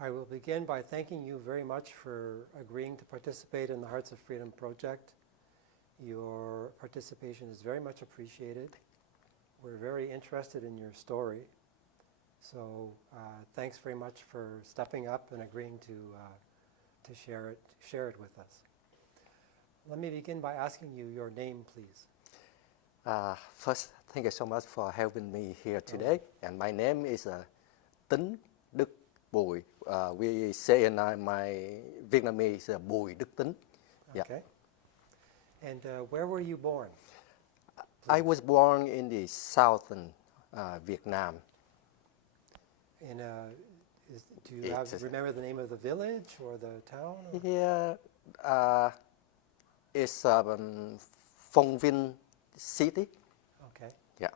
I will begin by thanking you very much for agreeing to participate in the Hearts of Freedom project. Your participation is very much appreciated. We're very interested in your story. So thanks very much for stepping up and agreeing to share it with us. Let me begin by asking you your name, please. First, thank you so much for having me here today. And my name is TINH DUC BUI. We say in my Vietnamese, Bùi Đức Tính. Okay. And where were you born? I was born in the southern Vietnam. In do you remember the name of the village or the town? Or? Yeah, it's Phong Vinh City. Okay. Yeah,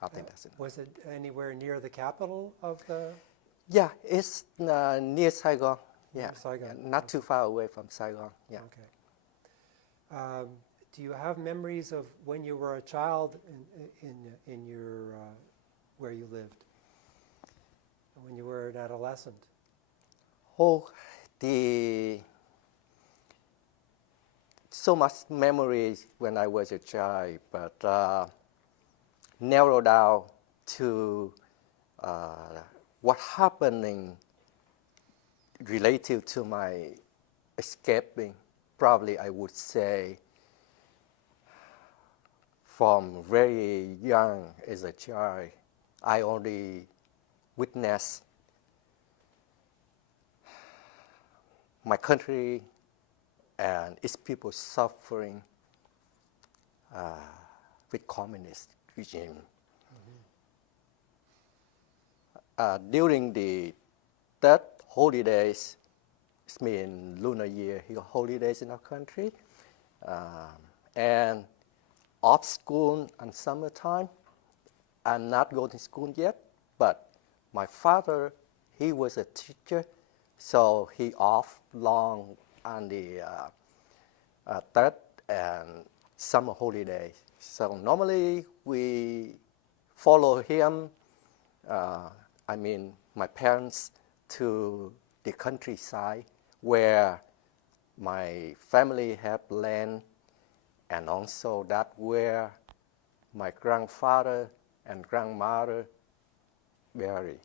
I think that's it. Was it anywhere near the capital of the? Yeah, it's near Saigon. Yeah, near Saigon. Yeah, not too far away from Saigon. Yeah. Okay. Do you have memories of when you were a child in your where you lived? When you were an adolescent? Oh, so much memories when I was a child, but narrowed down to what happening related to my escaping. Probably I would say from very young as a child, I only witnessed my country and its people suffering with communist regime. During the third holidays, it's mean lunar year holidays in our country, and off school and summertime. I'm not going to school yet, but my father, he was a teacher, so he off long on the third and summer holidays. So normally we follow him, I mean my parents, to the countryside where my family have land, and also that where my grandfather and grandmother buried.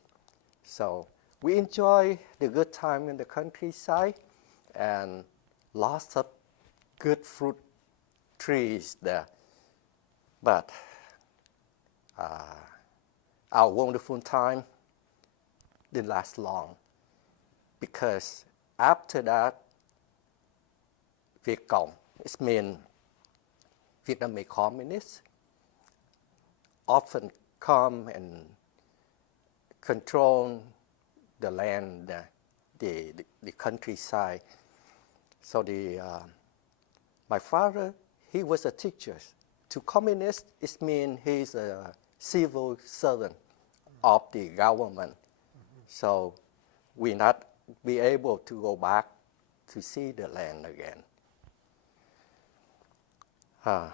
So we enjoy the good time in the countryside and lots of good fruit trees there. But our wonderful time didn't last long, because after that, Viet Cong, it means Vietnamese communists, often come and control the land, the countryside. So my father, he was a teacher. To communists, it means he's a civil servant of the government. So we not be able to go back to see the land again. I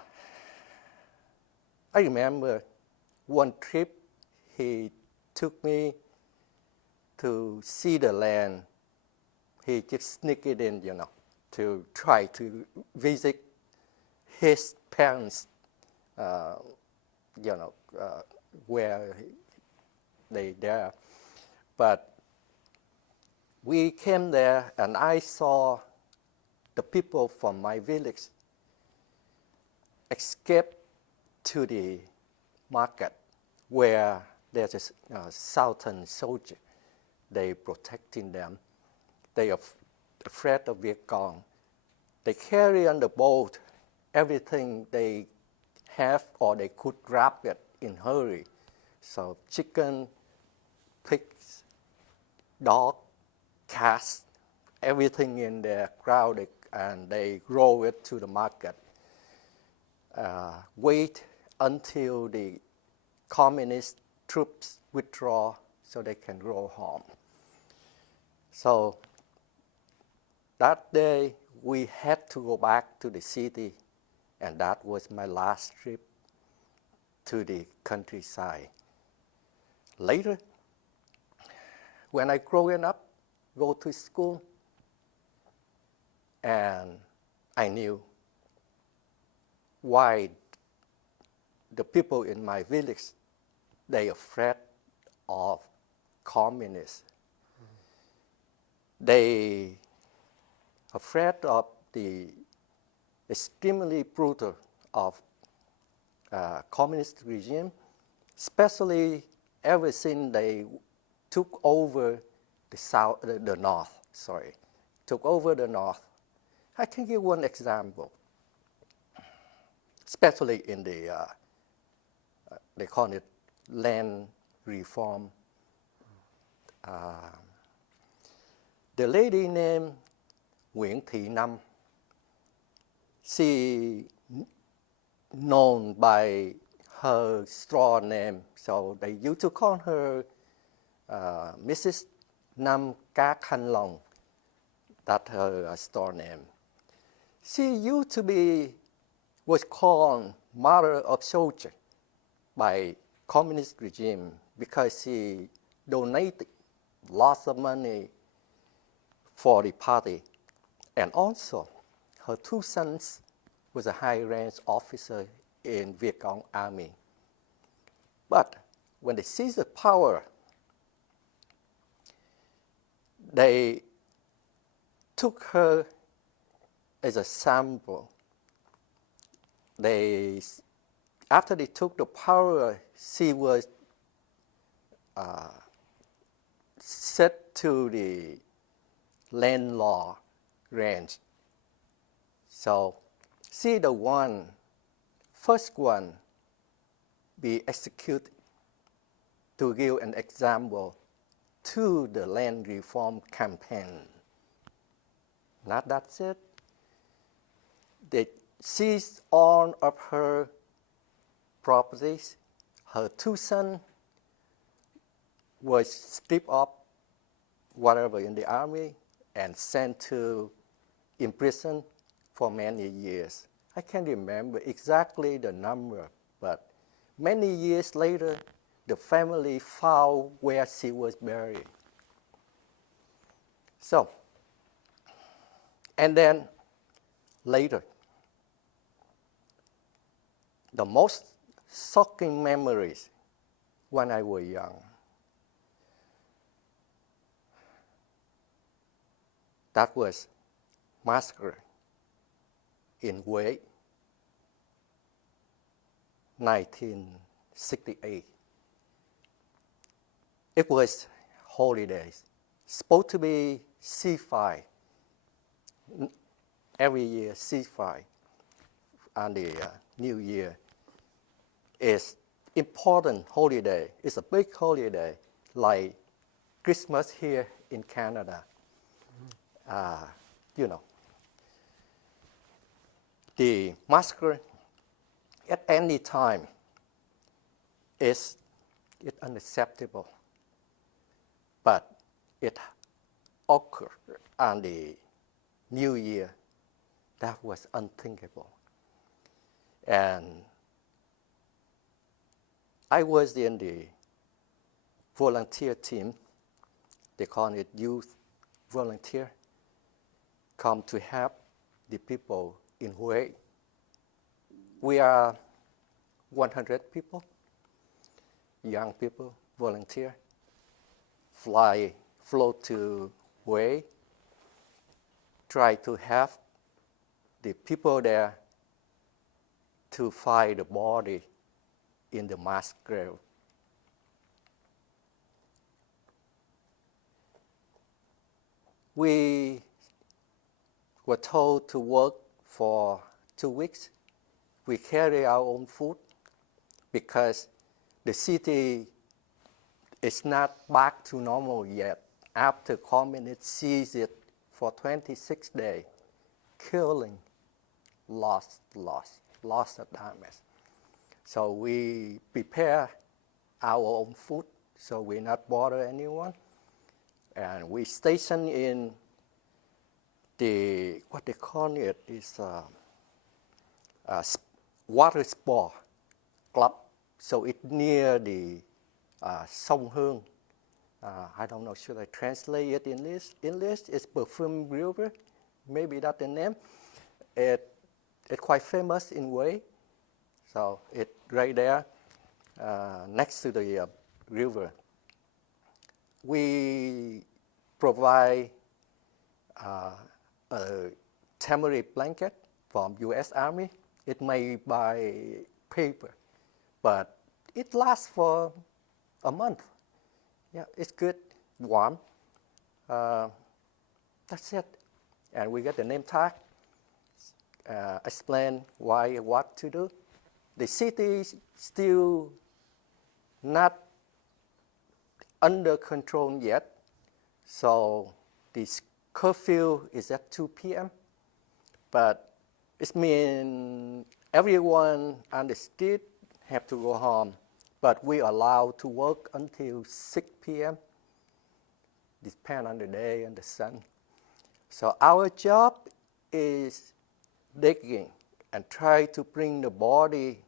remember one trip he took me to see the land. He just sneaked it in, to try to visit his parents, where they there. But we came there and I saw the people from my village escape to the market where there's a Southern soldier. They protecting them. They are afraid of Viet Cong. They carry on the boat everything they have or they could grab it in hurry. So chicken, pigs, dog, cats, everything in there crowded, and they roll it to the market. Wait until the communist troops withdraw so they can go home. So that day we had to go back to the city, and that was my last trip to the countryside. Later, when I growing up, go to school, and I knew why the people in my village, they are afraid of communists. They afraid of the extremely brutal of communist regime, especially ever since they took over the north. Took over the north. I can give one example, especially in the they call it land reform. The lady named Nguyễn Thị Năm, she known by her straw name, so they used to call her Mrs. Nam Cá Khăn Long. That's her straw name. She used to be, was called Mother of Soldiers by communist regime because she donated lots of money for the party. And also, her two sons was a high-rank officer in Viet Cong Army. But when they seized the power, they took her as a sample. After they took the power, she was set to the land law range. So she the first one be executed to give an example to the land reform campaign. Not that's it. They seized all of her properties. Her two sons was stripped of whatever in the army and sent to in prison for many years. I can't remember exactly the number, but many years later, the family found where she was buried. So, and then later, the most shocking memories when I was young. That was massacre in Hue, 1968. It was holidays, supposed to be ceasefire. Every year, ceasefire on the New Year is important holiday. It's a big holiday, like Christmas here in Canada. You know, the massacre at any time is unacceptable, but it occurred on the New Year. That was unthinkable. And I was in the volunteer team. They call it youth volunteer. Come to help the people in Hue. We are 100 people, young people, volunteer, flew to Hue, try to help the people there to find the body in the mass grave. We were told to work for 2 weeks. We carry our own food because the city is not back to normal yet. After communists seized it for 26 days, killing, lost of damage. So we prepare our own food so we not bother anyone. And we station in the, what they call it is water sport club. So it's near the Sông Hương, I don't know, should I translate it in English? It's Perfume River, maybe that's the name. It's quite famous in way. So it's right there next to the river. We provide a tamarind blanket from U.S. Army. It made by paper, but it lasts for a month. Yeah, it's good, warm. That's it. And we get the name tag, explain why, what to do. The city is still not under control yet, so the curfew is at 2 p.m., but it means everyone on the street have to go home, but we are allowed to work until 6 p.m., depend on the day and the sun. So our job is digging and try to bring the body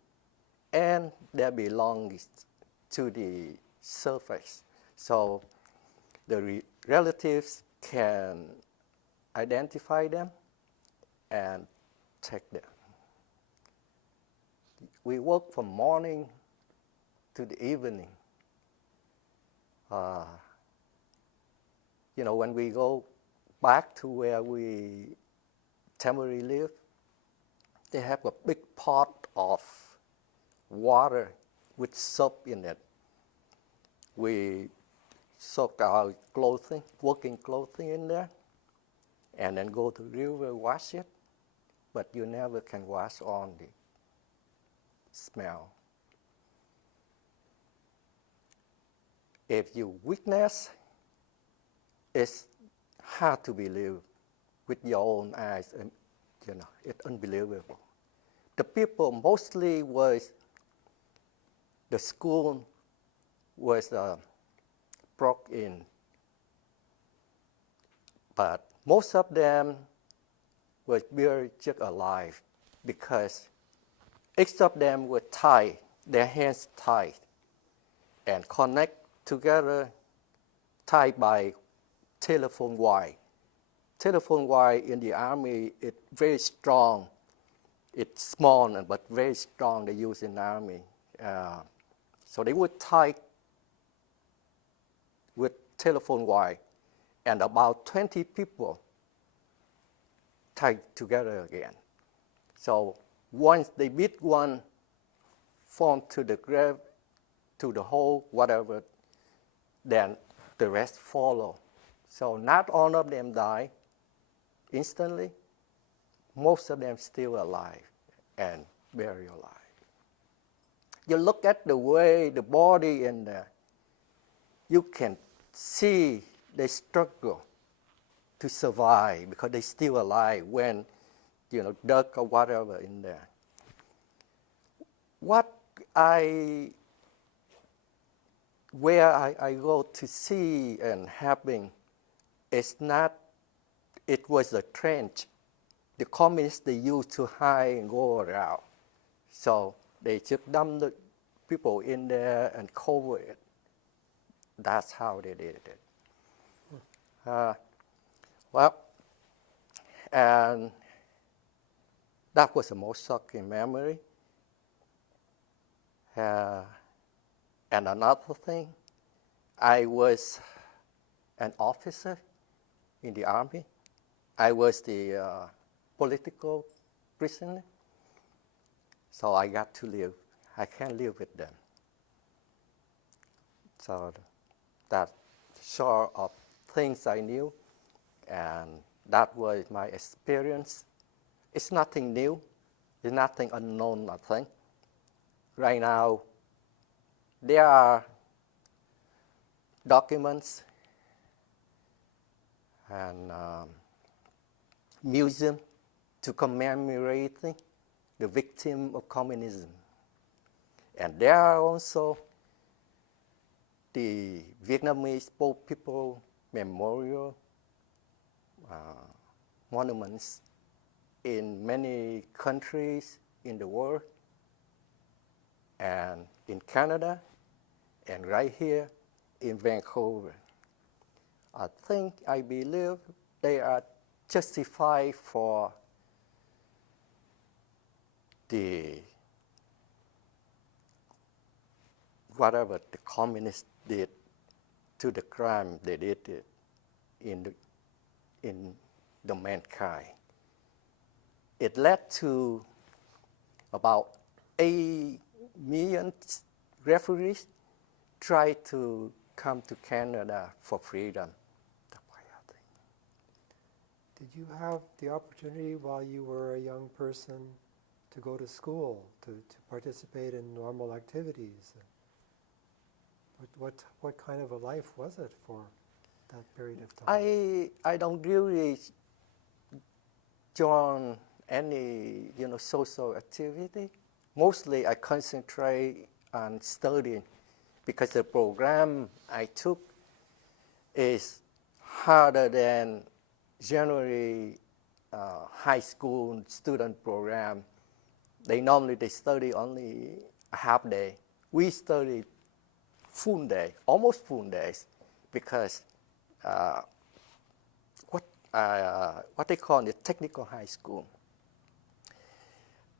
and their belongings to the surface, so the relatives can identify them and take them. We work from morning to the evening. When we go back to where we temporarily live, they have a big pot of water with soap in it. We soak our clothing, working clothing in there, and then go to the river, wash it, but you never can wash on the smell. If you witness, it's hard to believe with your own eyes, and it's unbelievable. The people mostly the school was broke in, but most of them were barely just alive because each of them were tied, their hands tied, and connect together, tied by telephone wire. Telephone wire in the army is very strong. It's small but very strong. They use in the army. So they would tie with telephone wire, and about 20 people tied together again. So once they beat one, fall to the grave, to the hole, whatever, then the rest follow. So not all of them die instantly. Most of them still alive and very alive. You look at the way the body in there, you can see they struggle to survive because they're still alive when, dug or whatever in there. Where I go to see and having, it's not, it was a trench. The communists, they used to hide and go around. So they just dump the people in there and cover it. That's how they did it. And that was the most shocking memory. And another thing, I was an officer in the army. I was the political prisoner. So I got to live. I can't live with them. So that sort of things I knew, and that was my experience. It's nothing new. It's nothing unknown, I think. Right now, there are documents and museum to commemorate the victim of communism. And there are also the Vietnamese people memorial monuments in many countries in the world, and in Canada, and right here in Vancouver. I believe they are justified for the whatever the communists did to the crime they did in the mankind. It led to about 8 million refugees try to come to Canada for freedom. Did you have the opportunity while you were a young person to go to school, to participate in normal activities? What kind of a life was it for that period of time? I don't really join any social activity. Mostly I concentrate on studying because the program I took is harder than generally high school student program. They study only a half day. We studied full day, almost full days, because what they call the technical high school.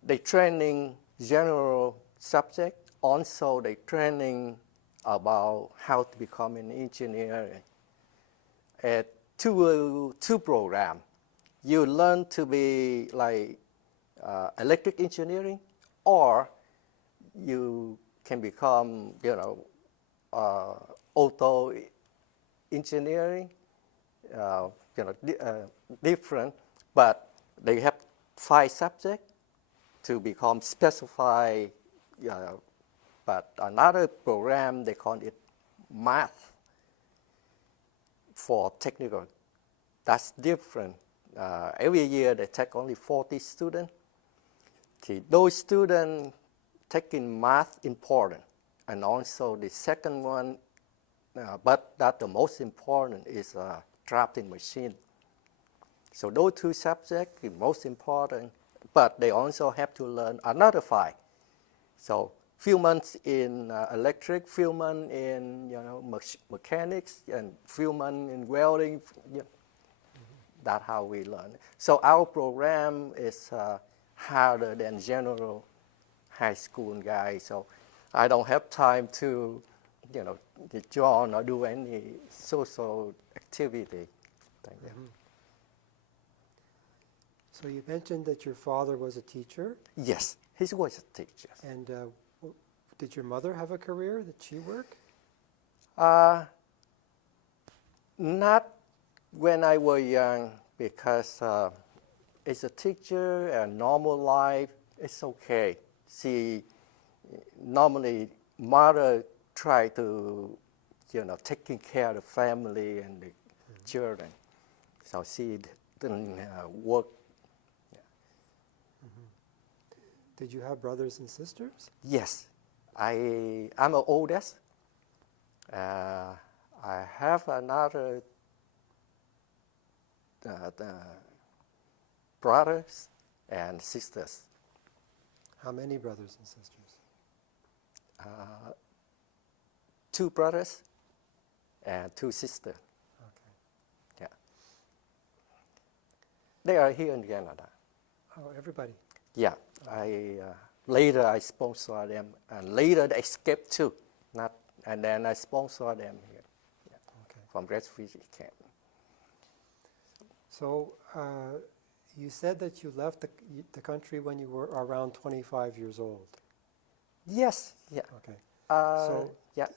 They training general subject. Also, they training about how to become an engineer. At two program, you learn to be like electric engineering, or you can become auto engineering. Different, but they have 5 subjects to become specified. But another program, they call it math for technical. That's different. Every year they take only 40 students. Those students taking math important, and also the second one, but that the most important is drafting machine. So those 2 subjects are most important, but they also have to learn another 5. So few months in electric, few months in mechanics, and few months in welding. That's how we learn. So our program is harder than general high school guys. So I don't have time to join or do any social activity. Thank you. Mm-hmm. So you mentioned that your father was a teacher. Yes, he was a teacher. And did your mother have a career? Did she work? Not when I was young, because as a teacher and normal life, it's okay. She normally mother try to taking care of the family and the children, so she didn't work. Did you have brothers and sisters? Yes, I'm the oldest. I have another brothers and sisters. How many brothers and sisters? 2 brothers and 2 sisters. Okay. Yeah. They are here in Canada. Oh, everybody. Yeah. Later I sponsor them, and later they escaped too. And then I sponsor them here. Yeah. Okay. From refugee camp. So you said that you left the country when you were around 25 years old. Yes. Yeah. Okay. So yeah.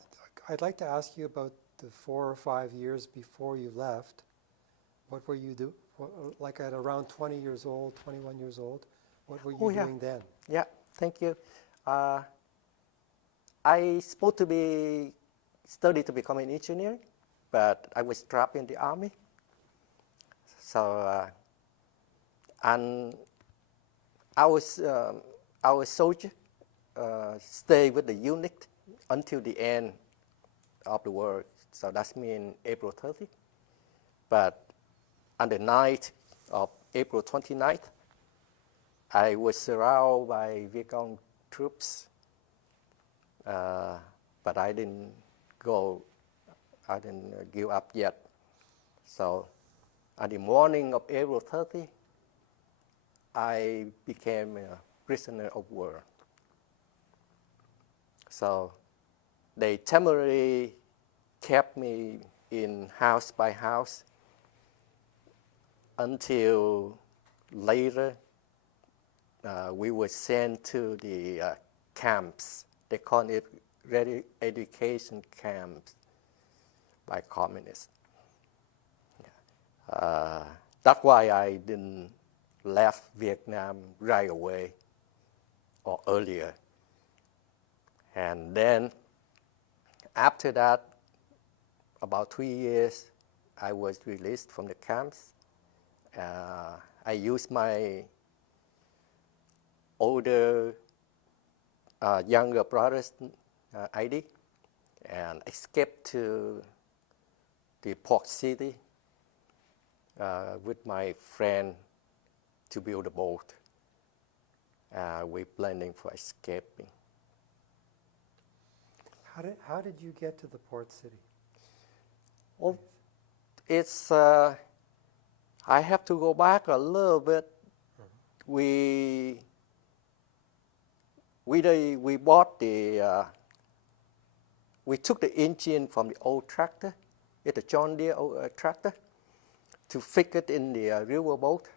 I'd like to ask you about the 4 or 5 years before you left. What were you doing? Like at around 20 years old, 21 years old, what were you doing then? Yeah, thank you. I supposed to study to become an engineer, but I was trapped in the army. So, and our soldier stay with the unit until the end of the war. So that's mean April 30. But on the night of April 29th, I was surrounded by Vietcong troops, but I didn't give up yet. So on the morning of April 30, I became a prisoner of war. So they temporarily kept me in house by house until later we were sent to the camps. They call it education camps by communists. That's why I didn't left Vietnam right away or earlier. And then after that, about 3 years, I was released from the camps. I used my older, younger brother's ID and escaped to the port city with my friend to build a boat. We're planning for escaping. How did you get to the port city? Well, it's, I have to go back a little bit. We bought the, we took the engine from the old tractor, it's a John Deere tractor, to fix it in the river boat.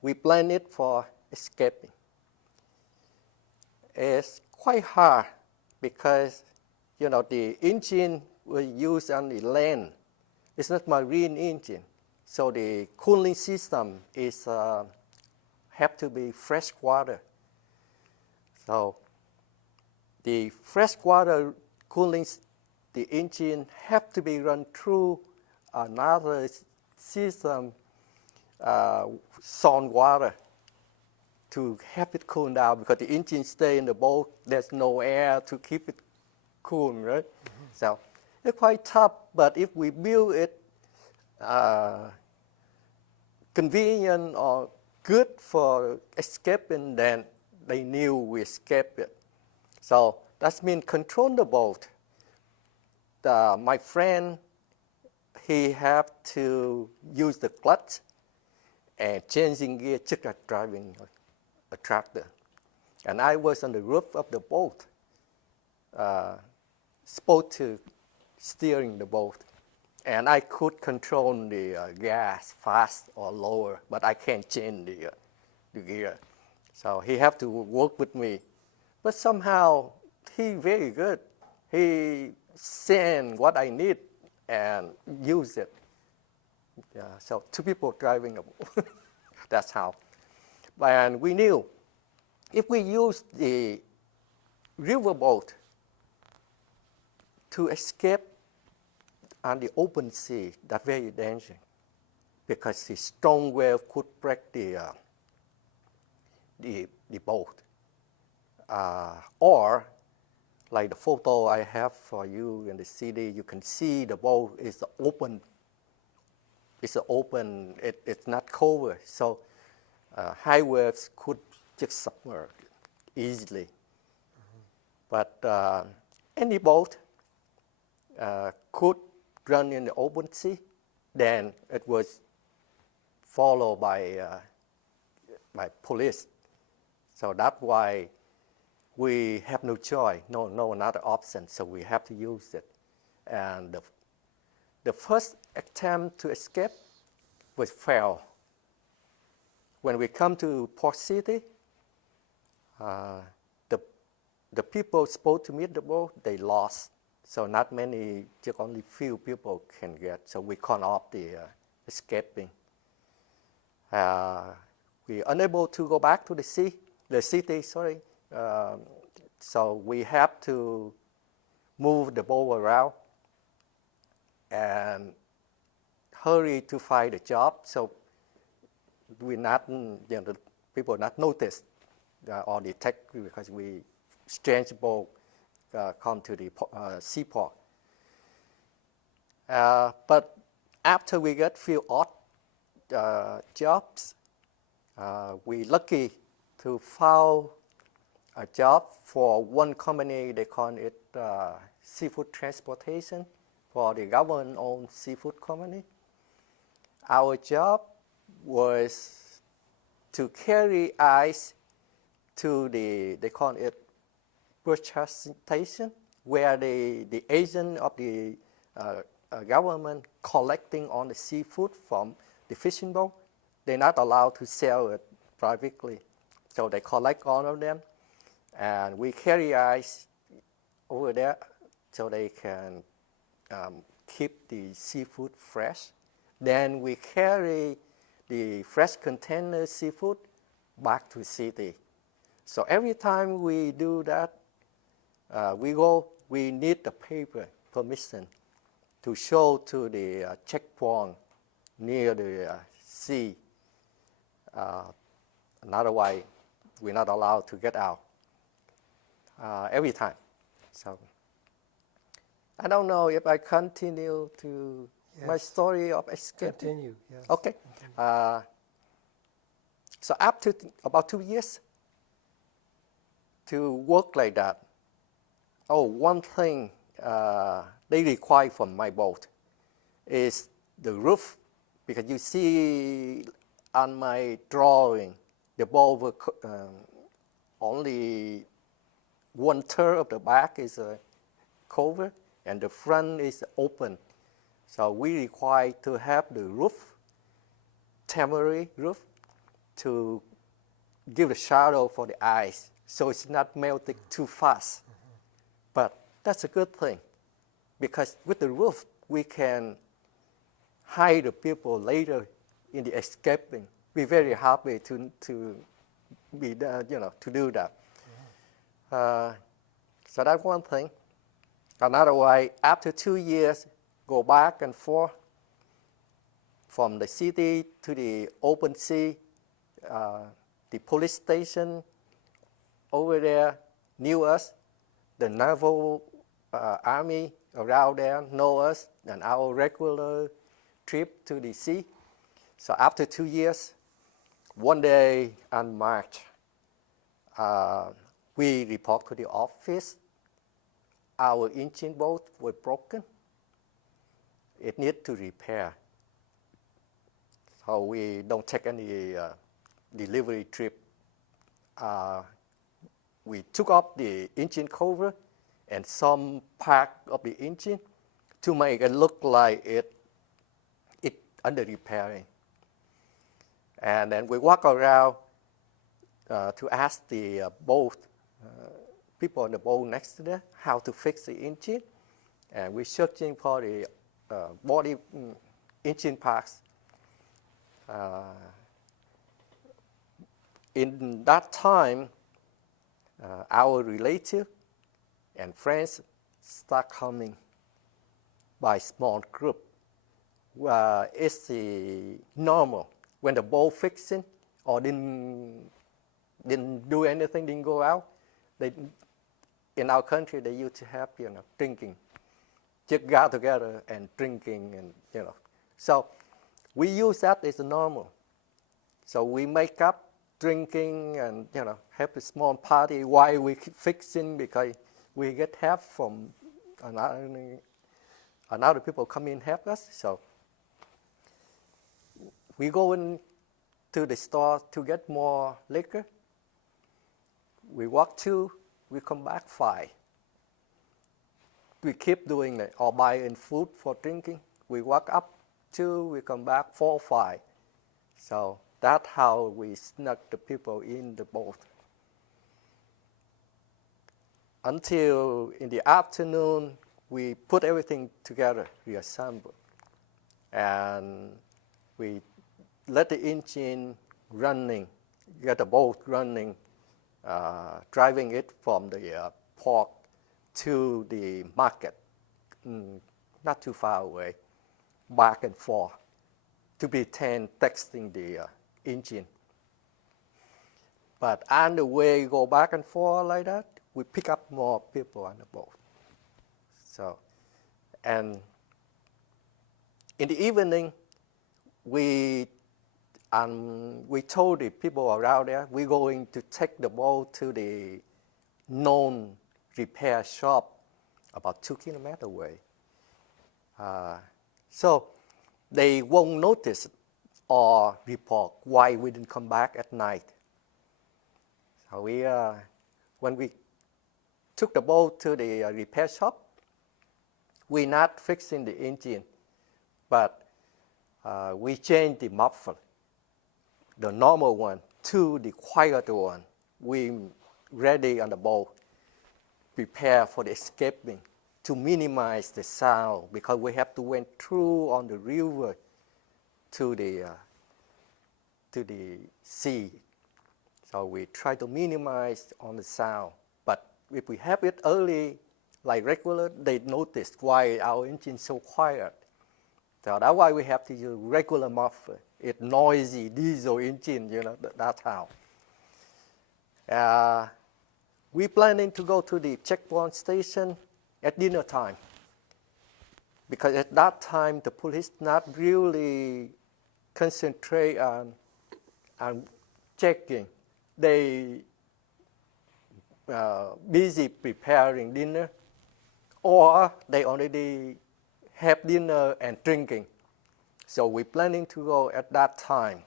We planned it for escaping. It's quite hard because, you know, the engine we use on the land. It's not marine engine, so the cooling system is have to be fresh water. So the fresh water cooling, the engine have to be run through another system, salt water, to have it cool down, because the engine stay in the boat. There's no air to keep it cool, right? Mm-hmm. So it's quite tough, but if we build it convenient or good for escaping, then they knew we escaped it. So that means control the boat. My friend, he have to use the clutch and changing gear just like driving a tractor. And I was on the roof of the boat, supposed to steering the boat. And I could control the gas fast or lower, but I can't change the gear. So he have to work with me. But somehow he very good. He send what I need and use it. Yeah, so two people driving a boat. That's how. And we knew if we use the riverboat to escape on the open sea, that's very dangerous, because the strong wave could break the boat. Or, like the photo I have for you in the CD, you can see the boat is open. It's open, it's not covered. So high waves could just submerge easily. Mm-hmm. But any boat could run in the open sea, then it was followed by police. So that's why we have no choice, no another option, so we have to use it. And the first attempt to escape was failed. When we come to Port City, the people supposed to meet the boat, they lost. So not many, just only few people can get. So we cut off the escaping. We are unable to go back to the city. So we have to move the boat around and hurry to find a job. So we not, the people not notice or detect, because we strange boat come to the seaport. But after we get few odd jobs, we lucky to found a job for one company. They call it seafood transportation for the government-owned seafood company. Our job was to carry ice to they call it purchasing station, where the agent of the government collecting on the seafood from the fishing boat. They're not allowed to sell it privately. So they collect all of them, and we carry ice over there so they can keep the seafood fresh. Then we carry the fresh container seafood back to city. So every time we do that, we need the paper permission to show to the checkpoint near the sea. Otherwise, we're not allowed to get out every time. So I don't know if I continue to my story of escape. Continue, yes. Okay. So after about 2 years to work like that, one thing they require from my boat is the roof, because you see on my drawing, the boat was only 1/3 of the back is covered and the front is open. So we require to have the roof, temporary roof, to give a shadow for the ice, so it's not melting too fast. But that's a good thing, because with the roof, we can hide the people later in the escaping. We're very happy to be there, to do that. So that's one thing. Another way, after 2 years, go back and forth from the city to the open sea. The police station over there knew us. The naval army around there know us, and our regular trip to the sea. So after 2 years, one day in March, we report to the office. Our engine boat was broken. It needs to repair. So we don't take any delivery trip. We took off the engine cover and some part of the engine to make it look like it under repairing. And then we walk around to ask the boat, people on the boat next to them, how to fix the engine. And we're searching for the body engine parts. In that time, our relative and friends start coming by small group. It's the normal. When the boat fixing or didn't do anything, didn't go out, in our country they used to have drinking, just got together and drinking, and So we use that as normal. So we make up drinking and have a small party while we keep fixing, because we get help from another people come in help us. So we go into the store to get more liquor. We walk 2, we come back 5. We keep doing that, or buying food for drinking. We walk up 2, we come back 4, 5. So that's how we snuck the people in the boat. Until in the afternoon, we put everything together, reassemble. And we let the engine running, get the boat running, driving it from the port to the market, not too far away, back and forth, to pretend texting the engine. But on the way go back and forth like that, we pick up more people on the boat. So, and in the evening, we told the people around there we're going to take the boat to the known repair shop about 2 kilometers away. So they won't notice or report why we didn't come back at night. So when we took the boat to the repair shop, we're not fixing the engine, but we changed the muffler, the normal one, to the quieter one. We ready on the boat, prepare for the escaping to minimize the sound because we have to went through on the river to the sea. So we try to minimize on the sound. But if we have it early, like regular, they notice why our engine is so quiet. So that's why we have to use regular muffler. It's noisy diesel engine, that's how. We planning to go to the checkpoint station at dinner time. Because at that time, the police not really concentrate on checking. They busy preparing dinner, or they already have dinner and drinking. So we're planning to go at that time.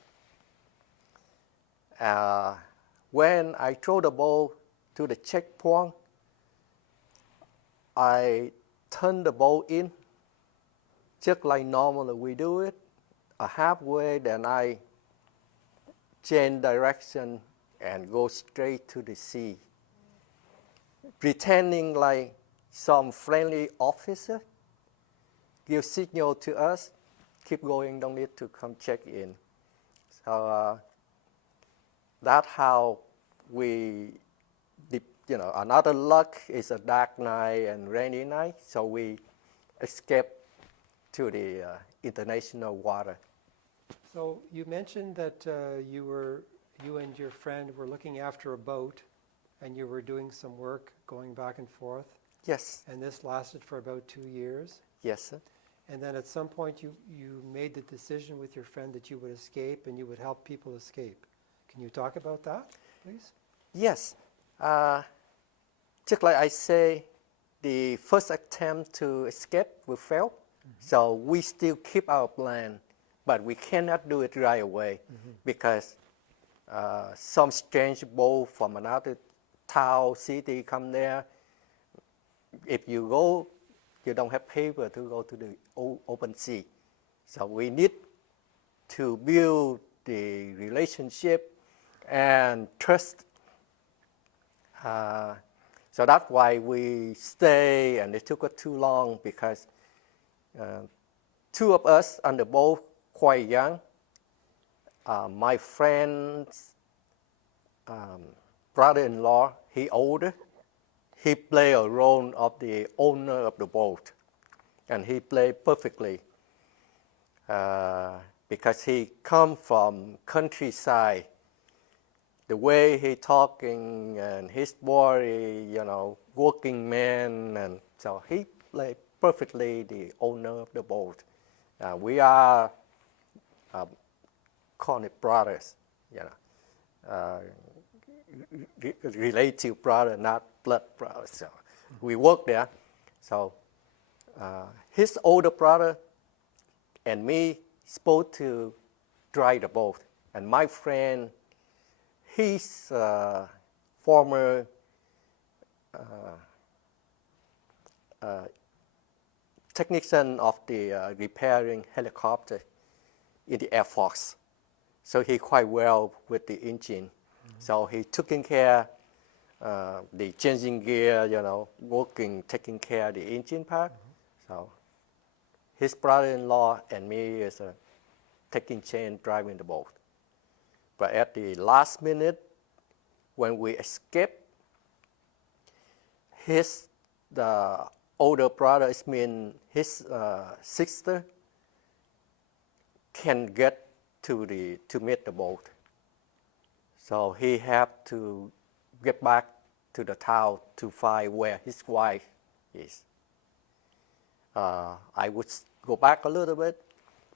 When I throw the ball to the checkpoint, I turn the ball in, just like normally we do it. Halfway, then I change direction and go straight to the sea, pretending like some friendly officer give signal to us, keep going, don't need to come check in. So that's how we, another luck is a dark night and rainy night, so we escape to the international water. So you mentioned that you and your friend were looking after a boat, and you were doing some work going back and forth. Yes. And this lasted for about 2 years. Yes, sir. And then at some point you made the decision with your friend that you would escape and you would help people escape. Can you talk about that, please? Yes. Just like I say, the first attempt to escape will fail. Mm-hmm. So we still keep our plan, but we cannot do it right away because some strange boat from another town, city come there. If you go, you don't have paper to go to the open sea. So we need to build the relationship and trust. So that's why we stay, and it took us too long because two of us on the boat quite young. My friend's brother-in-law, he older. He played a role of the owner of the boat, and he played perfectly because he come from countryside. The way he talking and his body, working man, and so he played perfectly the owner of the boat. We are call it brothers, relative brother, not blood brother. So we work there. So his older brother and me supposed to drive the boat, and my friend, he's former technician of the repairing helicopter in the Air Force. So he quite well with the engine. So he taking care the changing gear, working, taking care of the engine part. So his brother-in-law and me is taking chain driving the boat. But at the last minute, when we escaped, the older brother, it means his sister, can get to meet the boat. So he had to get back to the town to find where his wife is. I would go back a little bit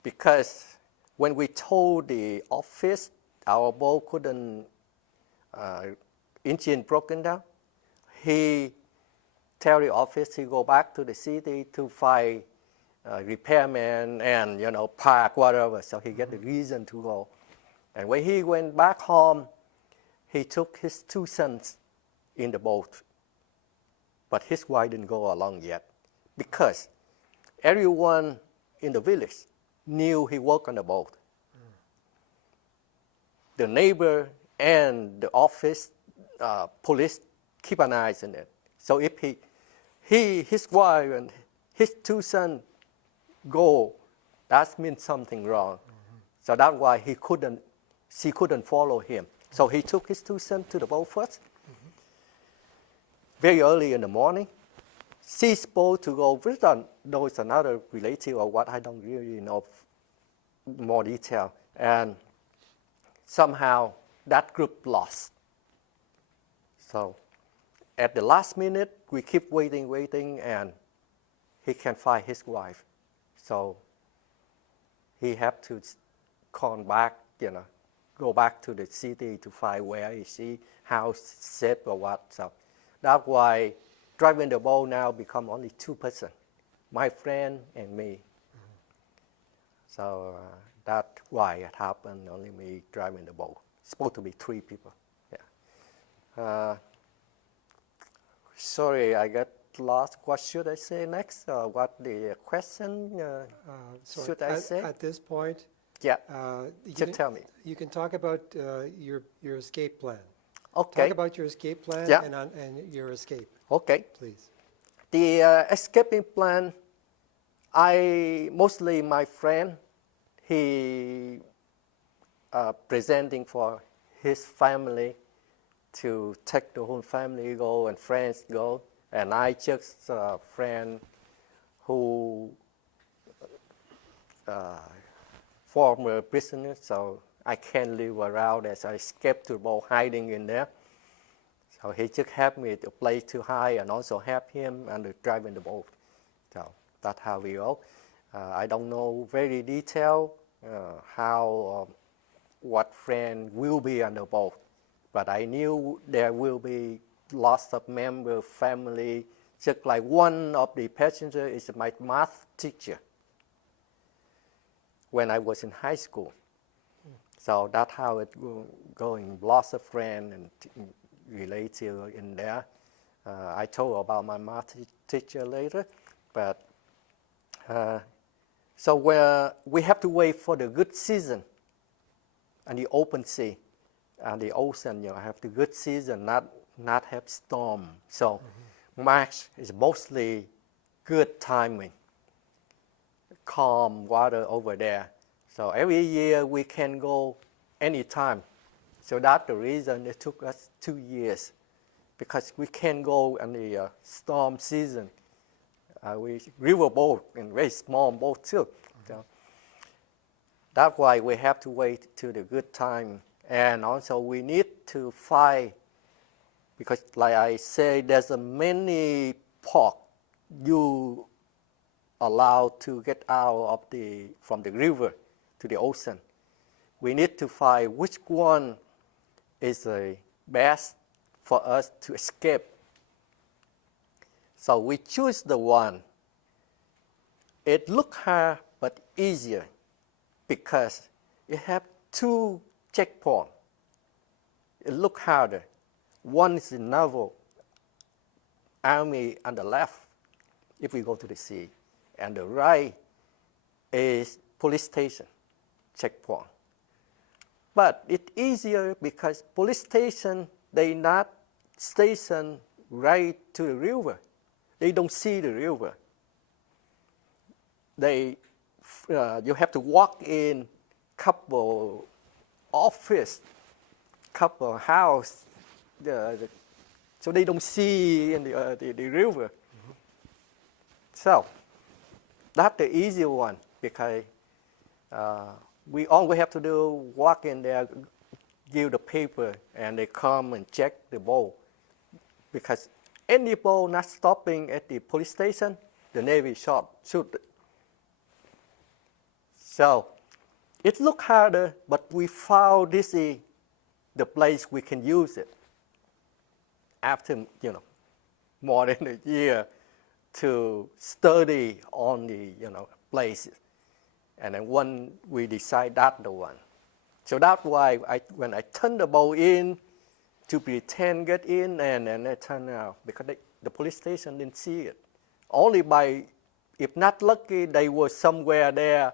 because when we told the office our boat couldn't, engine broken down, he tell the office he go back to the city to find repairman and, park, whatever. So he get the reason to go. And when he went back home, he took his 2 sons in the boat. But his wife didn't go along yet because everyone in the village knew he worked on the boat. The neighbor and the office police keep an eye on it. So if his wife and his 2 sons go, that means something wrong. So that's why she couldn't follow him. So he took his 2 sons to the boat first. Very early in the morning, she's supposed to go with another relative or what, I don't really know more detail. And somehow that group lost. So at the last minute, we keep waiting, and he can't find his wife. So he had to come back, go back to the city to find where is she, how safe or what. So that's why driving the boat now become only 2 persons, my friend and me. So that's why it happened, only me driving the boat. It's supposed to be 3 people. Yeah. Sorry, I got lost. What should I say next? What the question should I say? At this point, Yeah, you just tell me. You can talk about your escape plan. Okay. Talk about your escape plan Yeah. and your escape, Okay. please. The escaping plan, mostly my friend, he presenting for his family to take the whole family go and friends go. And I just a friend who former prisoner, so I can't live around as I escaped to the boat hiding in there. So he just helped me to place to hide and also help him and driving the boat. So that's how we go. I don't know very detail how what friend will be on the boat, but I knew there will be lots of members, family. Just like one of the passengers is my math teacher when I was in high school. So that's how it going. Lots of friends and relatives in there. I told about my math teacher later, but so we have to wait for the good season and the open sea and the ocean. Have the good season, not have storm. So March is mostly good timing, calm water over there. So every year we can go anytime. So that's the reason it took us 2 years, because we can go in the storm season. We river boat and very small boat too. So that's why we have to wait to the good time. And also we need to find, because like I say, there's a many port you allowed to get out of from the river to the ocean. We need to find which one is the best for us to escape. So we choose the one. It looks hard but easier because it has 2 checkpoints. It looks harder. One is the naval army on the left, if we go to the sea, and the right is police station checkpoint. But it's easier because police station, they not stationed right to the river. They don't see the river. You have to walk in couple office, couple house, so they don't see in the river. So that's the easy one, because all we have to do walk in there, give the paper, and they come and check the boat. Because any boat not stopping at the police station, the Navy shoot it. So it looked harder, but we found this is the place we can use it. After more than a year to study on the places. And then one, we decide that's the one. So that's why when I turn the boat in to pretend get in, and then I turn out, because the police station didn't see it. Only by, if not lucky, they were somewhere there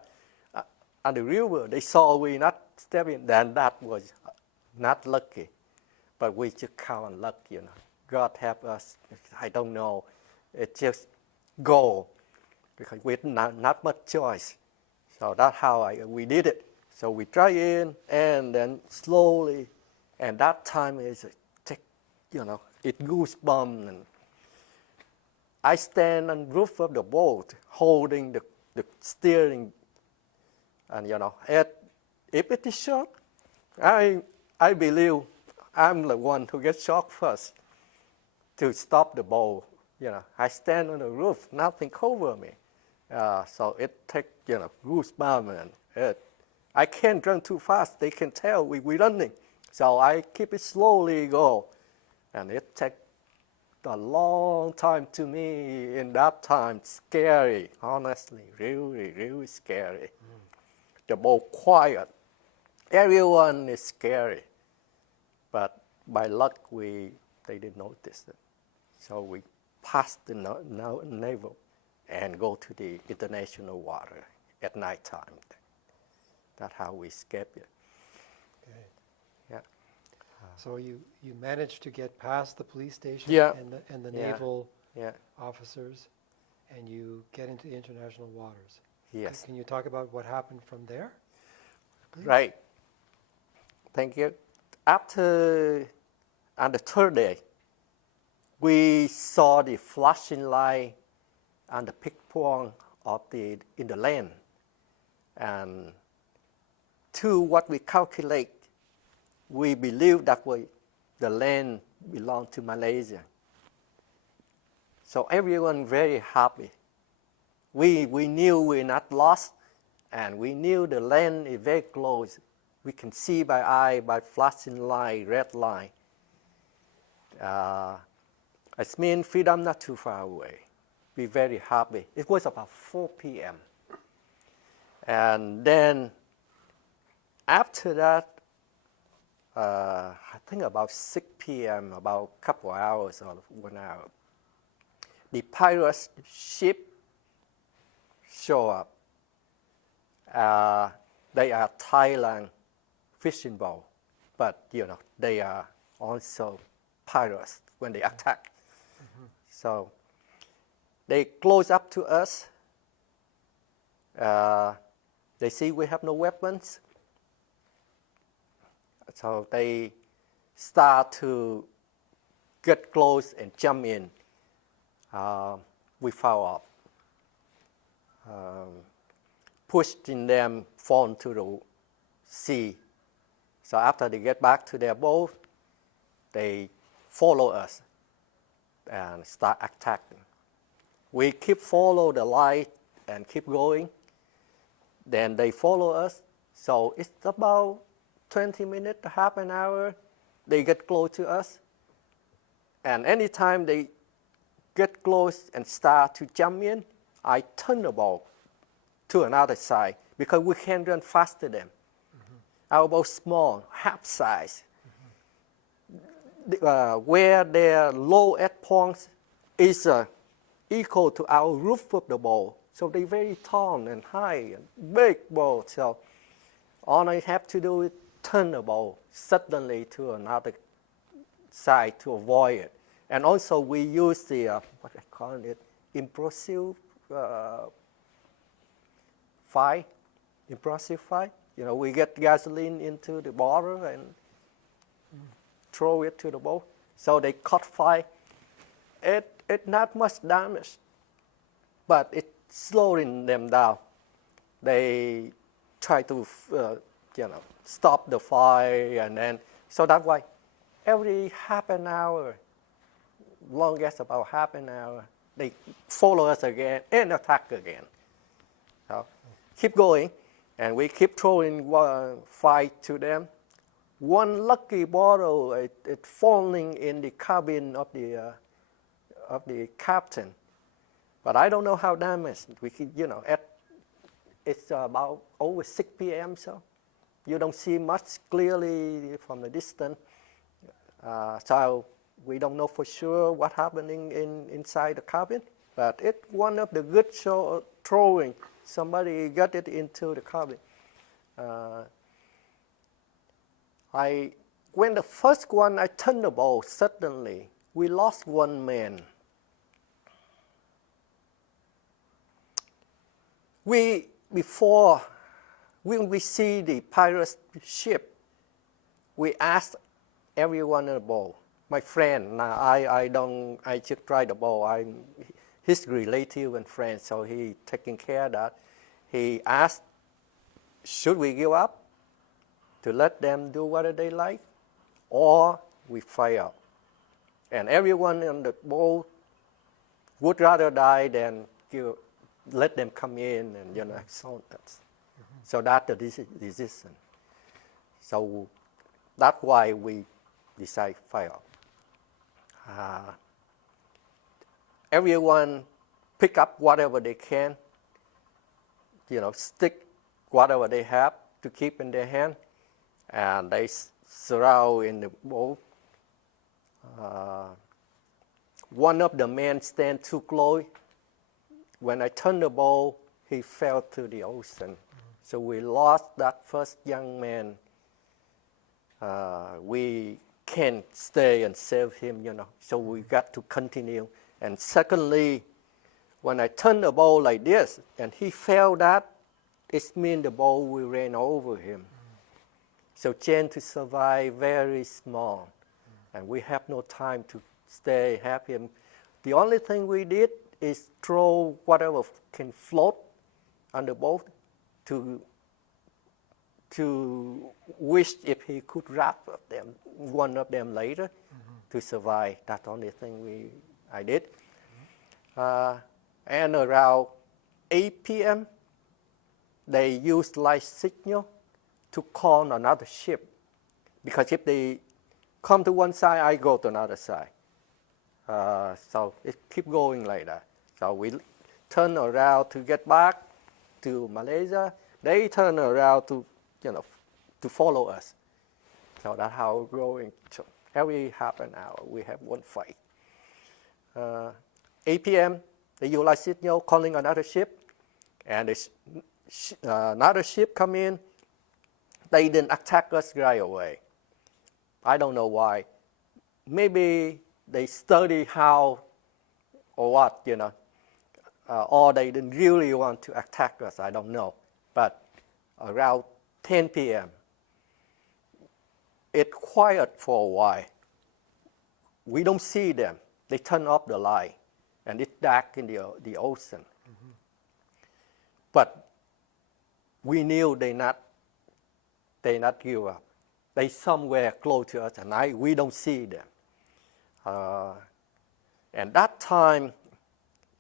on the river. They saw we not step in, then that was not lucky. But we just count on luck, you know. God help us. I don't know. It just go, because we not much choice. So that's how we did it. So we try in, and then slowly, and that time is, you know, it goosebumps. And I stand on the roof of the boat, holding the steering, and you know, if it is short, I believe I'm the one who gets shocked first to stop the boat. You know, I stand on the roof, nothing cover me. So it takes, you know, goosebumps, and I can't run too fast. They can tell we're running. So I keep it slowly go. And it takes a long time to me. In that time, scary, honestly, really, really scary. The boat quiet. Everyone is scary. But by luck, they didn't notice it. So we passed the naval and go to the international water at night time. That's how we escaped it. Okay. Yeah. So you managed to get past the police station Yeah. and the Yeah. naval Yeah. officers, and you get into the international waters. Yes. Can you talk about what happened from there? Right. Thank you. After, on the third day, we saw the flashing light on the picture in the land. And to what we calculate, we believe that the land belonged to Malaysia. So everyone very happy. We knew we're not lost, and we knew the land is very close. We can see by eye, by flashing light, red light. It means freedom not too far away. We're very happy. It was about 4 p.m. And then after that, I think about 6 p.m., about a couple of hours or 1 hour, the pirate ship show up. They are Thailand fishing boat, but you know, they are also pirates when they attack. Mm-hmm. So they close up to us. They see we have no weapons. So they start to get close and jump in. We fall off. Pushing them fall into the sea. So after they get back to their boat, they follow us and start attacking. We keep follow the light and keep going. Then they follow us. So it's about 20 minutes, half an hour, they get close to us. And anytime they get close and start to jump in, I turn the boat to another side because we can run faster than them. Mm-hmm. Our boat small, half size. Mm-hmm. Where their lowest points is equal to our roof of the boat. So they're very tall and high and big boat. So all I have to do is turn the boat suddenly to another side to avoid it. And also we use the, what I call it, impressive fire. You know, we get gasoline into the bottle and throw it to the boat. So they caught fire. It not much damage, but it's slowing them down. They try to, stop the fire, and then, so that's why every half an hour, longest about half an hour, they follow us again and attack again. So keep going, and we keep throwing fire to them. One lucky bottle, it falling in the cabin of the captain, but I don't know how damaged. We could, it's about over 6 p.m. So you don't see much clearly from the distance. So we don't know for sure what's happening inside the cabin. But it's one of the good show throwing. Somebody got it into the cabin. When the first one I turned the ball, suddenly we lost one man. Before when we see the pirate ship, we asked everyone in the boat. My friend, now I just try the boat. I'm his relative and friend, so he taking care of that. He asked, should we give up to let them do what they like, or we fail? And everyone on the boat would rather die than let them come in and assault us. So that's the decision. So that's why we decide fail. Everyone pick up whatever they can, stick whatever they have to keep in their hand, and they surround in the boat. One of the men stand too close. When I turned the boat, he fell to the ocean. So we lost that first young man. We can't stay and save him, so we got to continue. And secondly, when I turned the boat like this and he fell that, it means the boat will ran over him. So chance to survive very small. And we have no time to stay, have him. The only thing we did is throw whatever can float on the boat to wish if he could wrap up one of them later to survive. That's the only thing I did. And around 8 p.m., they used light signal to call another ship. Because if they come to one side, I go to another side. So it keep going like that. So we turn around to get back to Malaysia. They turn around to follow us. So that's how it's going. So every half an hour, we have one fight. 8 p.m., they use light signal calling another ship, and another ship come in. They didn't attack us right away. I don't know why. Maybe they study how or what, or they didn't really want to attack us. I don't know. But around 10 p.m., it's quiet for a while. We don't see them. They turn off the light, and it's dark in the ocean. Mm-hmm. But we knew they not give up. They somewhere close to us, and we don't see them. And that time,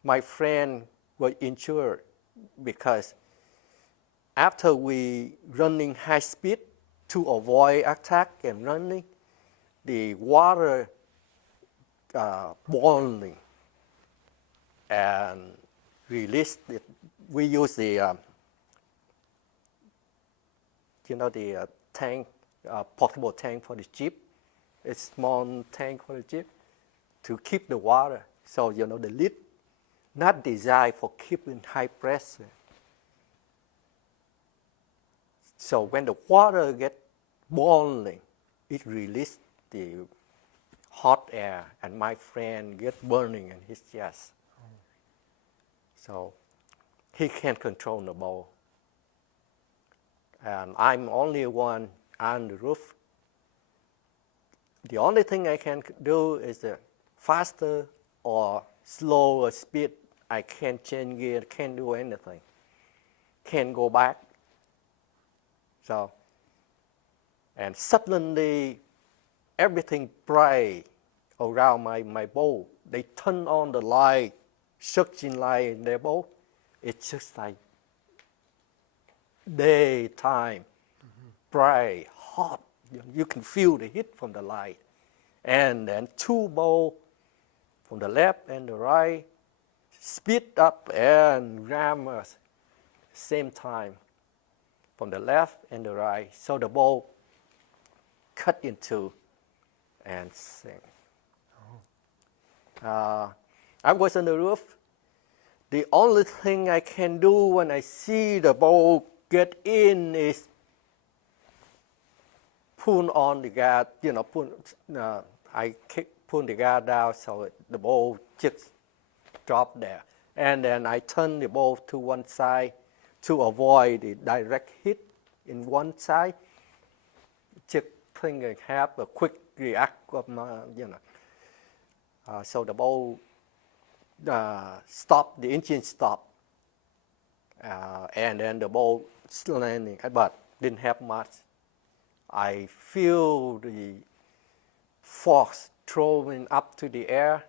my friend was injured because after we running high speed to avoid attack and running, the water boiling and released it. We use the tank, portable tank for the jeep. It's small tank for the jeep to keep the water. So the lid not designed for keeping high pressure. So when the water gets boiling, it releases the hot air, and my friend gets burning in his chest. So he can't control the boat. And I'm only one on the roof. The only thing I can do is faster or slower speed. I can't change gear, can't do anything. Can't go back. So, and suddenly everything bright around my boat. They turn on the light, suction light in their boat. It's just like daytime, bright, hot. You can feel the heat from the light. And then two boats from the left and the right speed up and ram us same time from the left and the right. So the boat cut in two and sank. I was on the roof. The only thing I can do when I see the boat get in is pull on the gas, pull the gas down so the boat just dropped there. And then I turn the boat to one side to avoid the direct hit in one side. Just think I have a quick react of so the boat stopped, the engine stopped. And then the boat still landing, but didn't have much. I feel the force throwing up to the air.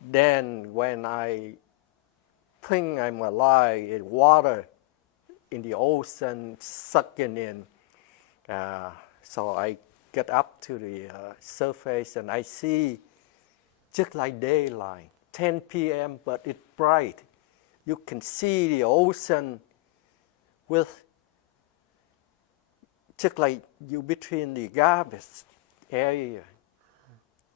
Then when I think I'm alive, water in the ocean sucking in. So I get up to the surface and I see just like daylight, 10 p.m., but it's bright. You can see the ocean with just like you between the garbage area,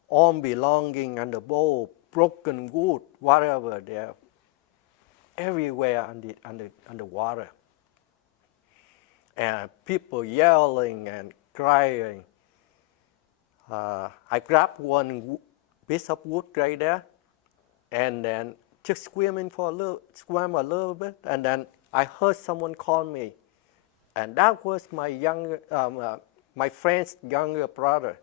all belonging on the boat, broken wood, whatever, they're everywhere under water. And people yelling and crying. I grabbed one piece of wood right there, and then just swam a little bit, and then I heard someone call me, and that was my friend's younger brother,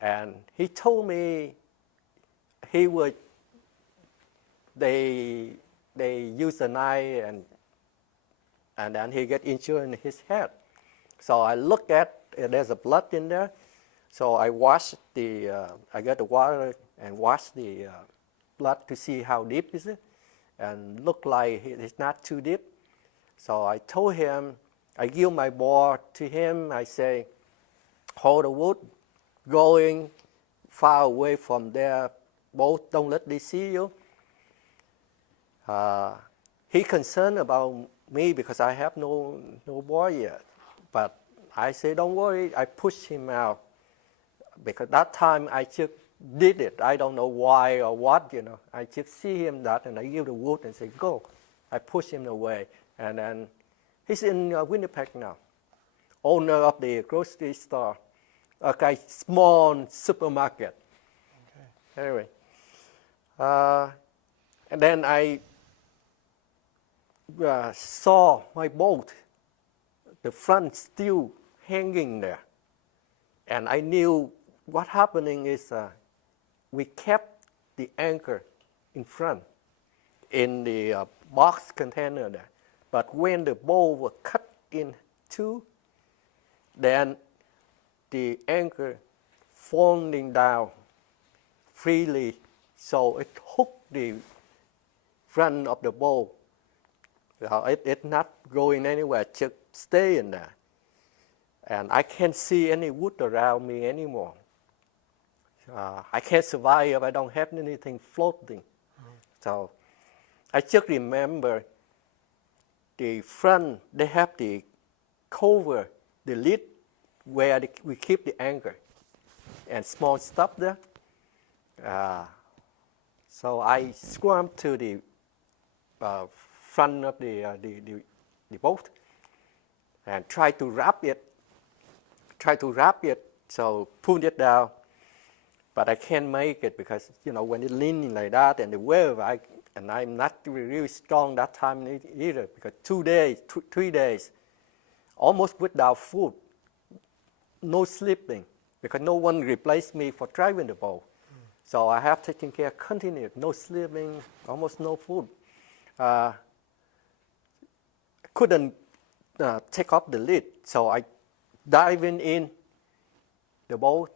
and he told me they use a knife and then he get injured in his head. So I look at there's a blood in there, so I I got the water and wash the blood to see how deep is it, and look like it's not too deep. So I told him, I give my board to him. I say, hold the wood, going far away from their boat. Don't let they see you. He concerned about me because I have no board yet. But I say, don't worry. I pushed him out because that time I just did it. I don't know why or what, I just see him that, and I give the wood and say, go. I push him away, and then he's in Winnipeg now, owner of the grocery store, a small supermarket. Okay. Anyway, and then I saw my boat, the front still hanging there, and I knew what happening is we kept the anchor in front in the box container there. But when the boat was cut in two, then the anchor falling down freely, so it hooked the front of the boat. It's not going anywhere, just stay in there. And I can't see any wood around me anymore. I can't survive if I don't have anything floating. So I just remember the front, they have the cover, the lid where we keep the anchor and small stuff there. So I swam to the front of the boat and try to wrap it, so pull it down. But I can't make it because, when it's leaning like that and the wave, and I'm not really strong that time either, because 3 days, almost without food, no sleeping, because no one replaced me for driving the boat. So I have taken care continued, no sleeping, almost no food. Couldn't take off the lid, so I diving in the boat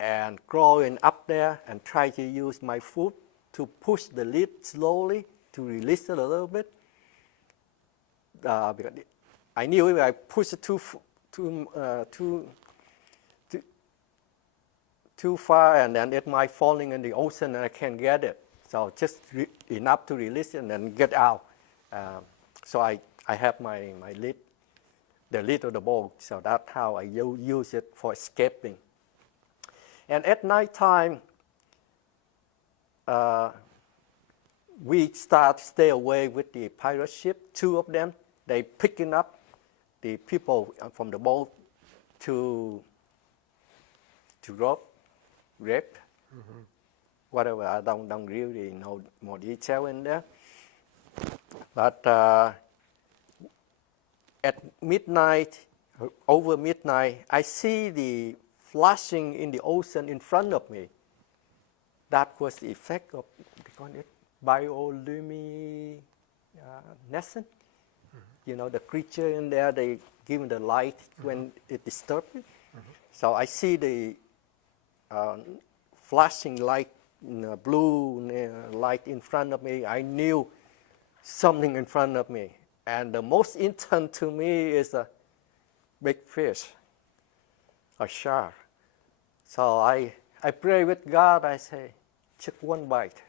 and crawling up there and try to use my foot to push the lid slowly to release it a little bit. Because I knew if I push it too far, and then it might falling in the ocean and I can't get it. So just enough to release it and then get out. So I I have my lid, the lid of the boat, so that's how I use it for escaping. And at night time, we stay away with the pirate ship. Two of them, they picking up the people from the boat to rape, whatever. I don't really know more detail in there. But at midnight, over midnight, I see the flashing in the ocean in front of me. That was the effect of, they call it bioluminescence. You know, the creature in there, they give the light when it disturbs it. So I see the flashing light, blue light in front of me. I knew something in front of me. And the most intense to me is a big fish, a shark. So I pray with God. I say, just one bite.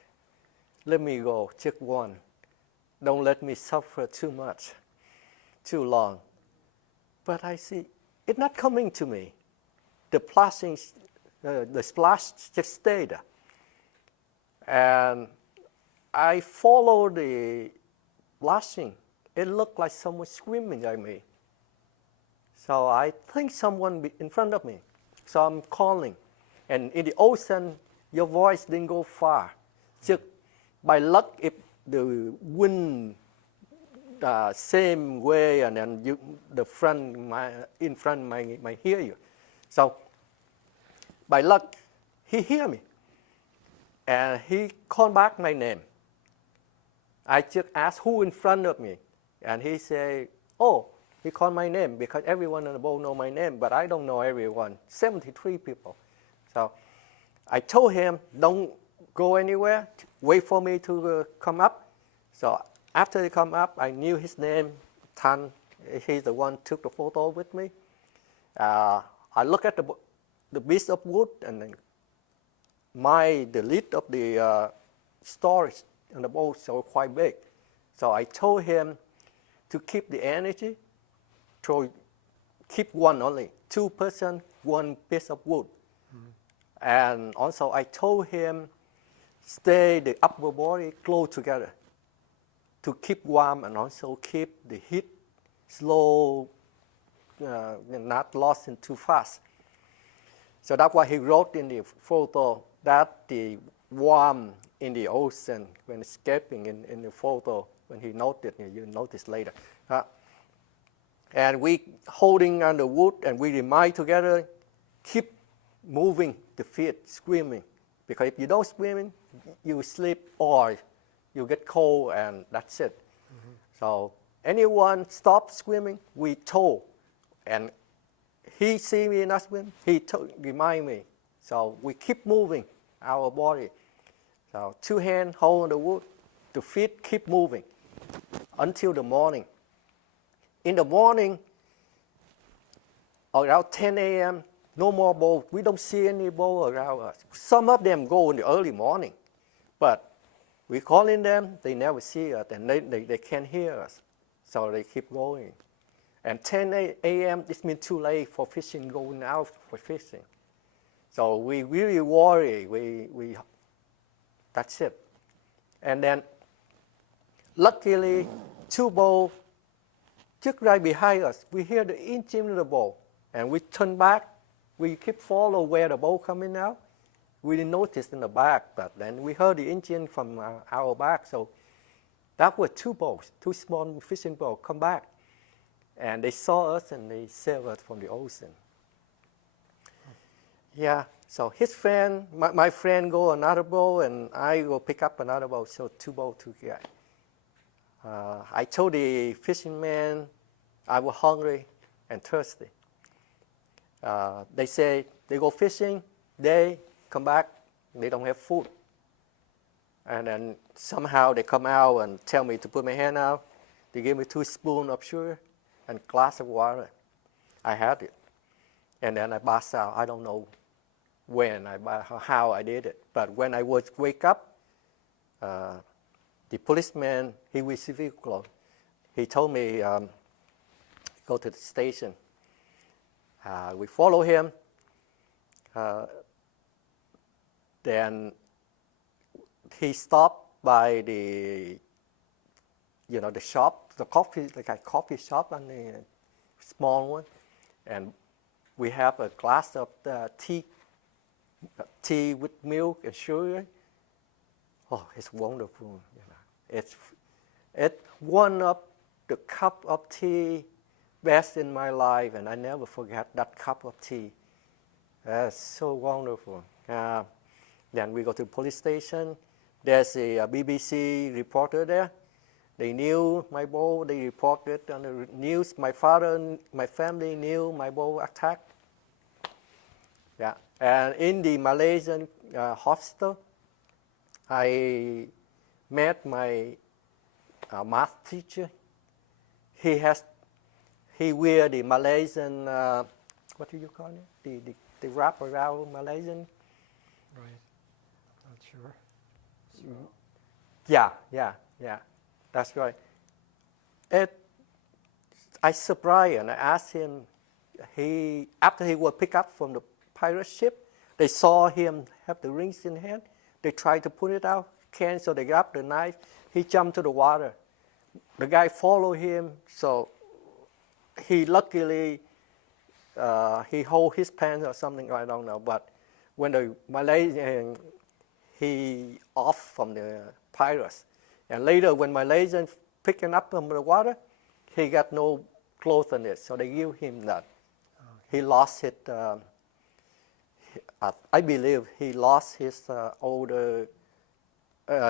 Let me go, just one. Don't let me suffer too much, too long. But I see it's not coming to me. The splash just stayed. And I follow the splashing. It looked like someone swimming at me. So I think someone in front of me. So I'm calling. And in the ocean, your voice didn't go far. Just by luck, if the wind same way, and then in front might hear you. So by luck, he hear me. And he called back my name. I just asked who in front of me. And he said, oh, he called my name because everyone on the boat know my name, but I don't know everyone, 73 people. So I told him, don't go anywhere, wait for me to come up. So after he come up, I knew his name, TINH. He's the one who took the photo with me. I look at the piece of wood, and then the lid of the storage on the boat so quite big. So I told him to keep the energy, to keep one only, 2 person, 1 piece of wood. And also I told him stay the upper body close together to keep warm and also keep the heat slow, not lost in too fast. So that's why he wrote in the photo that the warm in the ocean when escaping in the photo, when he noted, you notice later. And we holding on the wood and we remind together, keep moving the feet, screaming. Because if you don't scream, you sleep or you get cold and that's it. So anyone stop screaming, we told. And he see me not scream, he remind me. So we keep moving our body. So 2 hands hold the wood, the feet keep moving until the morning. In the morning, around 10 a.m., no more boat. We don't see any boat around us. Some of them go in the early morning, but we calling them, they never see us, and they can't hear us. So they keep going. And 10 a.m., it means too late for fishing, going out for fishing. So we really worry. That's it. And then, luckily, 2 boats just right behind us. We hear the engine of the boat, and we turn back. We keep follow where the boat coming out. We didn't notice in the back, but then we heard the engine from our back. So that was 2 boats, 2 small fishing boats come back. And they saw us and they saved us from the ocean. Yeah, so his friend, my friend go another boat and I go pick up another boat, so 2 boats together. I told the fisherman I was hungry and thirsty. They say they go fishing, they come back, they don't have food. And then somehow they come out and tell me to put my hand out. They give me 2 spoons of sugar and a glass of water. I had it. And then I passed out. I don't know how I did it. But when I wake up, the policeman, he was civil clothes. he told me, go to the station. We follow him. Then he stopped by the, the shop, the coffee, like a coffee shop, and a small one. And we have a glass of tea with milk and sugar. Oh, it's wonderful. It's one of the cup of tea best in my life, and I never forget that cup of tea. That's so wonderful. Then we go to the police station. There's a BBC reporter there. They knew my boat. They reported on the news. My father, my family knew my boat attacked. Yeah. And in the Malaysian hospital, I met my math teacher. He wear the Malaysian, what do you call it? The wrap around Malaysian. Right. Not sure. Yeah. That's right. I surprised and I asked him. After he was picked up from the pirate ship, they saw him have the rings in hand. They tried to put it out, can't, so they grabbed the knife. He jumped to the water. The guy followed him, so he luckily he hold his pants or something, I don't know. But when the Malaysian, he off from the pirates. And later when Malaysian picked him up from the water, he got no clothes on it, so they give him that. Okay. He lost it. I believe he lost his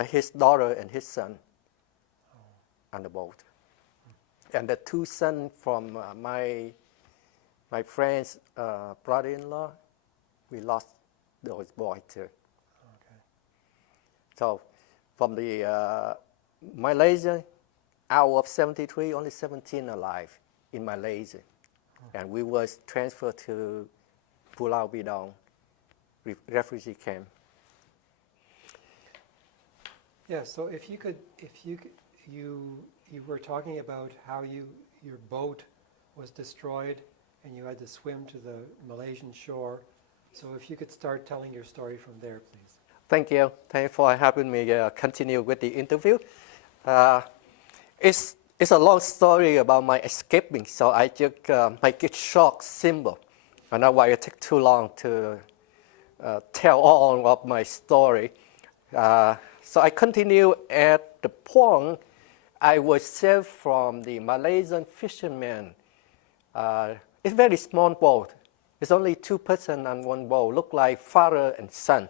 his daughter and his son on the boat. And the two sons from my friend's brother-in-law, we lost those boys too. Okay. So from the Malaysia, out of 73, only 17 alive in Malaysia. And we was transferred to Pulau Bidong refugee camp. Yeah, so you were talking about how your boat was destroyed and you had to swim to the Malaysian shore. So if you could start telling your story from there, please. Thank you. Thank you for having me continue with the interview. It's a long story about my escaping, so I just make it short, simple. And that's why it takes too long to tell all of my story. So I continue at the point I was saved from the Malaysian fishermen. It's a very small boat. It's only 2 persons on one boat, look like father and son.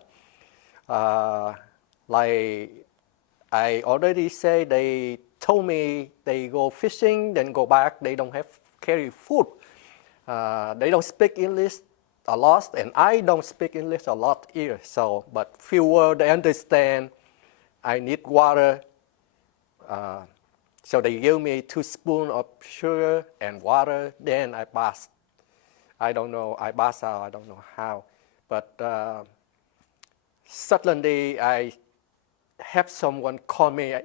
Like I already said, they told me they go fishing, then go back, they don't have carry food. They don't speak English a lot, and I don't speak English a lot either. So, but few words they understand. I need water. So they give me 2 spoons of sugar and water, then I passed. I don't know, I passed out, I don't know how. But suddenly I have someone call me,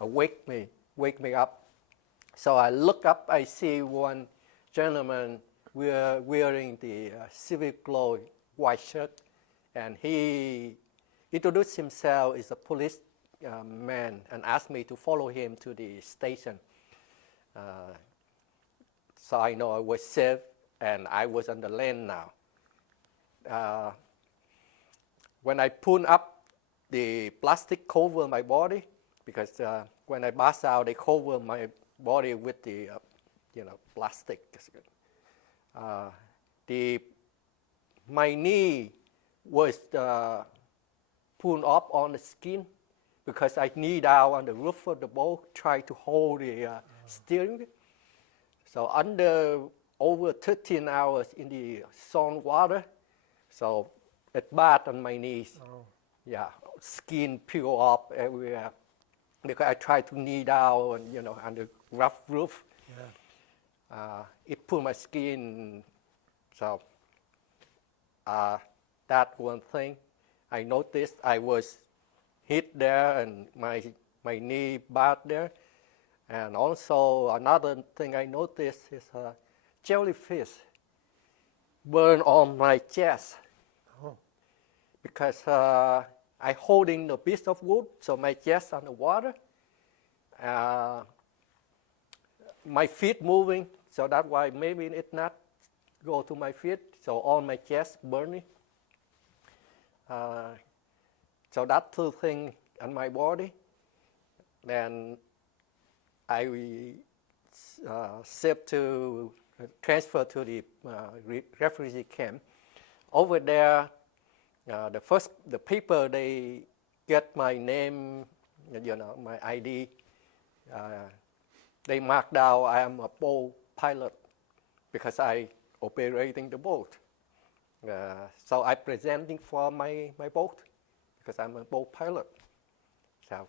wake me up. So I look up, I see one gentleman wearing the civic clothes, white shirt, and he introduced himself as a police man and asked me to follow him to the station. So I know I was safe and I was on the land now. When I pulled up the plastic cover my body, because when I pass out, they cover my body with the plastic. My knee was pulled up on the skin because I knee down on the roof of the boat, try to hold the steering wheel. So under over 13 hours in the salt water, so it bad on my knees. Oh. Yeah, skin peel off everywhere because I tried to knee down and on the rough roof. Yeah. It pulled my skin. So that one thing I noticed, I was hit there and my knee bad there. And also another thing I noticed is jellyfish burn on my chest. Oh. Because I holding a piece of wood, so my chest underwater. My feet moving, so that's why maybe it not go to my feet, so on my chest burning. So that two things on my body. Then I transfer to the refugee camp. Over there, the people, they get my name, my ID. They mark down I am a boat pilot because I operating the boat. So I presenting for my boat because I'm a boat pilot. So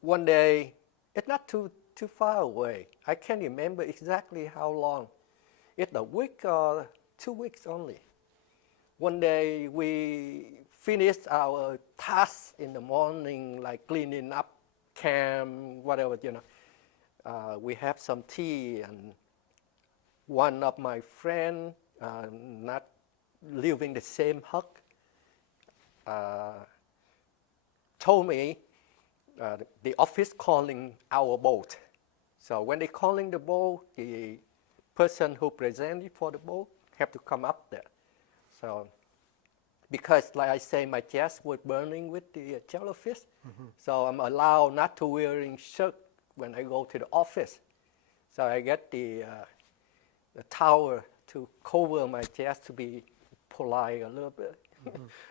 one day, it's not too far away. I can't remember exactly how long. It's a week or 2 weeks only. One day we finished our tasks in the morning, like cleaning up camp, whatever, we have some tea, and one of my friends, not living the same hut, told me the office calling our boat. So when they calling the boat, the person who presented for the boat have to come up there. So because, like I say, my chest was burning with the jellyfish, so I'm allowed not to wearing shirt when I go to the office. So I get the towel to cover my chest to be polite a little bit,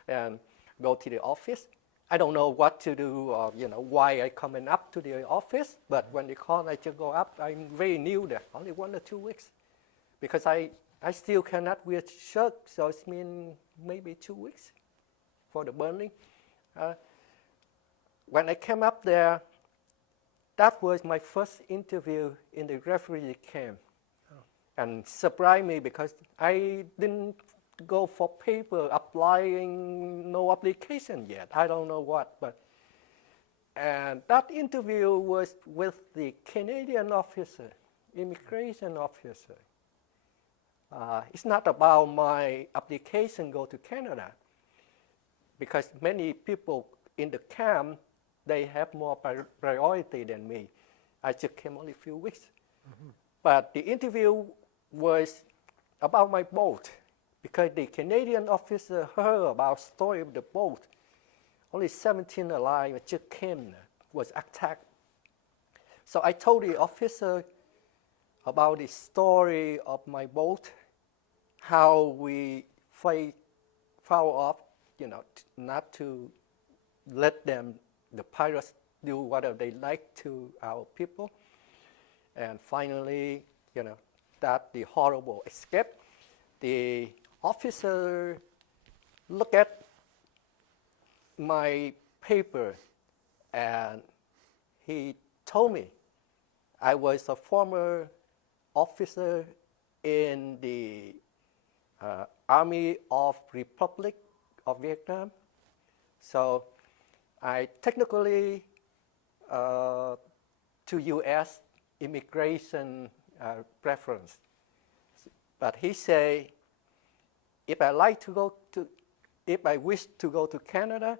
and go to the office. I don't know what to do or why I coming up to the office, but when they call, I just go up. I'm very new there, only 1 or 2 weeks, because I still cannot wear shirt, so it means maybe 2 weeks for the burning. When I came up there, that was my first interview in the refugee camp. And surprised me because I didn't go for paper, applying, no application yet. I don't know what, and that interview was with the Canadian officer, immigration officer. It's not about my application go to Canada, because many people in the camp, they have more priority than me. I just came only a few weeks. But the interview was about my boat, because the Canadian officer heard about story of the boat. Only 17 alive just came, was attacked. So I told the officer about the story of my boat, how we fight off, not to let them, the pirates, do whatever they like to our people. And finally, that the horrible escape. The officer looked at my paper and he told me I was a former officer in the Army of Republic of Vietnam. So I technically to U.S. immigration preference. But he say, if I wish to go to Canada,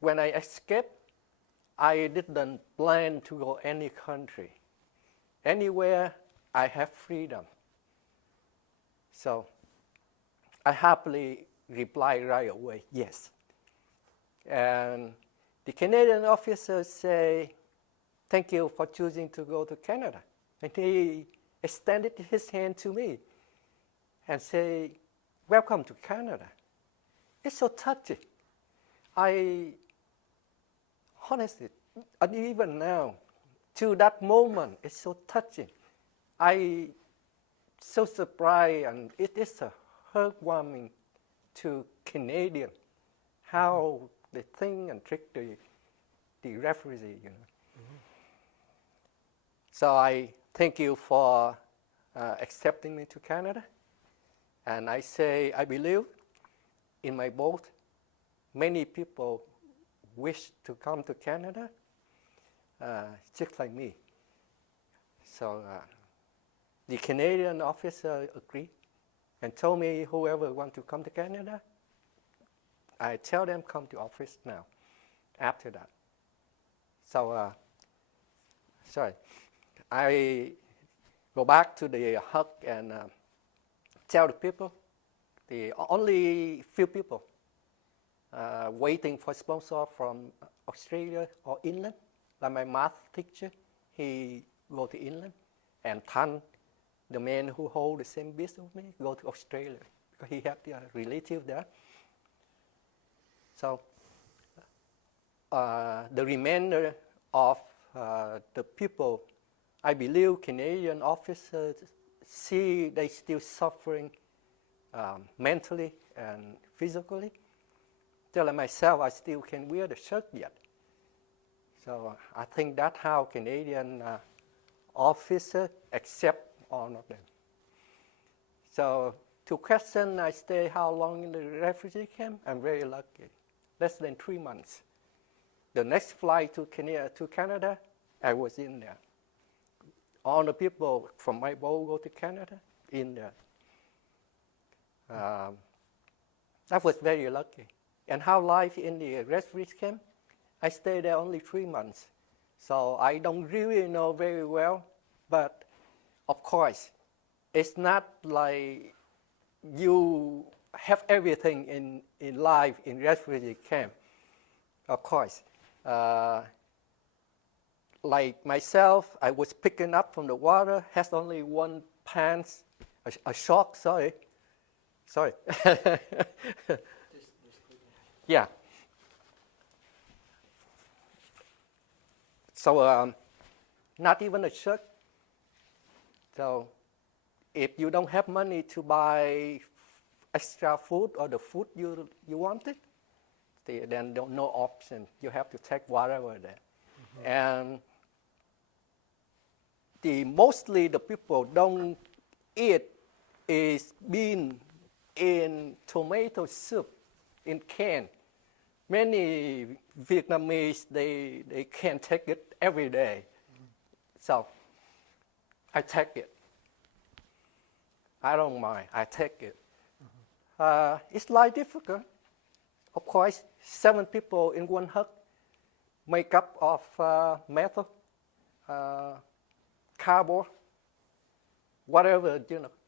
when I escape, I didn't plan to go any country. Anywhere I have freedom. So I happily replied right away, yes. And the Canadian officer say, thank you for choosing to go to Canada. And he extended his hand to me and say, welcome to Canada. It's so touching. Honestly, and even now, to that moment, it's so touching. I so surprised, and it is a heartwarming to Canadian, how they think and treat the refugee, So I thank you for accepting me to Canada. And I say, I believe in my boat, many people wish to come to Canada. just like me. So the Canadian officer agreed and told me whoever want to come to Canada, I tell them come to office now, after that. So, sorry, I go back to the hut and tell the people, the only few people waiting for sponsor from Australia or England, like my math teacher, he go to England, and TINH, the man who hold the same business with me, go to Australia because he have the relative there. So the remainder of the people, I believe Canadian officers see they still suffering mentally and physically. Just like myself, I still can wear the shirt yet. So I think that's how Canadian officers accept all of them. So to question, I stay how long in the refugee camp? I'm very lucky. Less than 3 months. The next flight to Canada, I was in there. All the people from my boat go to Canada, in there. That was very lucky. And how life in the refugee camp? I stayed there only 3 months. So I don't really know very well, but of course, it's not like you have everything in life in refugee camp. Of course. Like myself, I was picking up from the water, has only one pants, a sock, sorry. Yeah. So not even a shirt. So if you don't have money to buy extra food or the food you wanted, then no option. You have to take whatever there. Mm-hmm. And mostly the people don't eat is bean in tomato soup in can. Many Vietnamese, they can't take it every day. Mm-hmm. So I take it. I don't mind, I take it. Mm-hmm. It's like difficult. Of course, 7 people in one hut, made up of metal, cardboard, whatever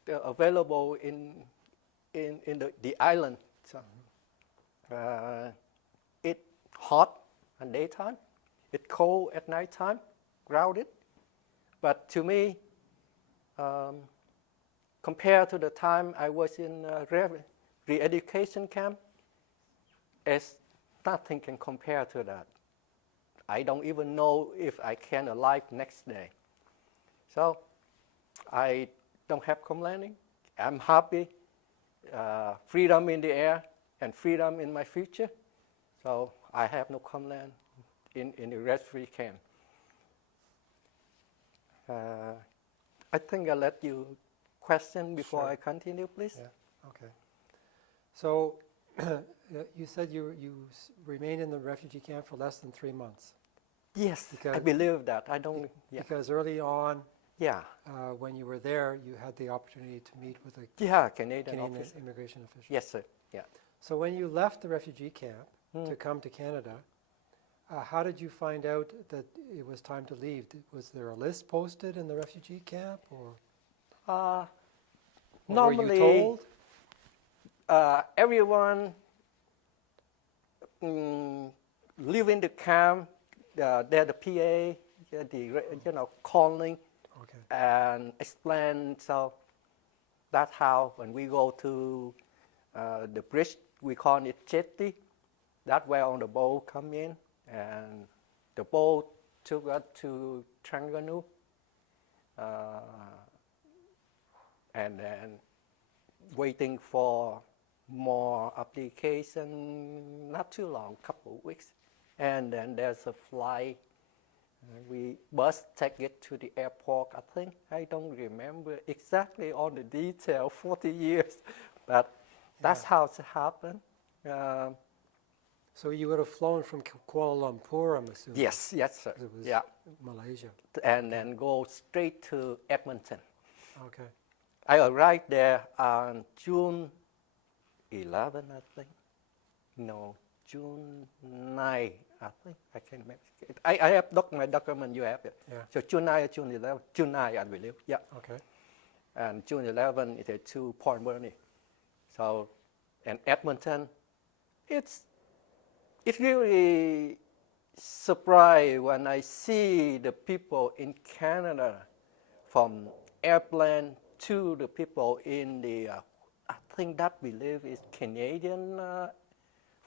available in the island. So, it's hot at daytime, it's cold at nighttime, crowded. But to me, compared to the time I was in re-education camp, nothing can compare to that. I don't even know if I can alive next day. So I don't have complaining. I'm happy. Freedom in the air and freedom in my future. So I have no complaint in the refugee camp. I think I'll let you question before I continue, please. Yeah, okay. So you said you remained in the refugee camp for less than 3 months. Yes, I believe that. I don't. Yeah. Because early on, yeah, when you were there, you had the opportunity to meet with a Canadian immigration official. Yes, sir. Yeah. So when you left the refugee camp to come to Canada, how did you find out that it was time to leave? Was there a list posted in the refugee camp, or normally, were you told? Everyone live in the camp. They're the PA, calling and explain. So that's how when we go to the bridge, we call it jetty. That's where on the boat come in, and the boat took us to Tranganu, and then waiting for more application, not too long, couple of weeks. And then there's a flight. We bus take it to the airport, I think. I don't remember exactly all the detail, 40 years. But that's how it happened. So you would have flown from Kuala Lumpur, I'm assuming? Yes, yes, sir. 'Cause it was Yeah, Malaysia. and then go straight to Edmonton. Okay. I arrived there on June 11, I think. No, June 9, I think. I can't remember. I have my document, you have it. Yeah. So June 9 or June 11? June 9, I believe, yeah. Okay. And June 11 it is to Port Moresby. So, and Edmonton, it's really surprised when I see the people in Canada, from airplane to the people in the, I think that believe is Canadian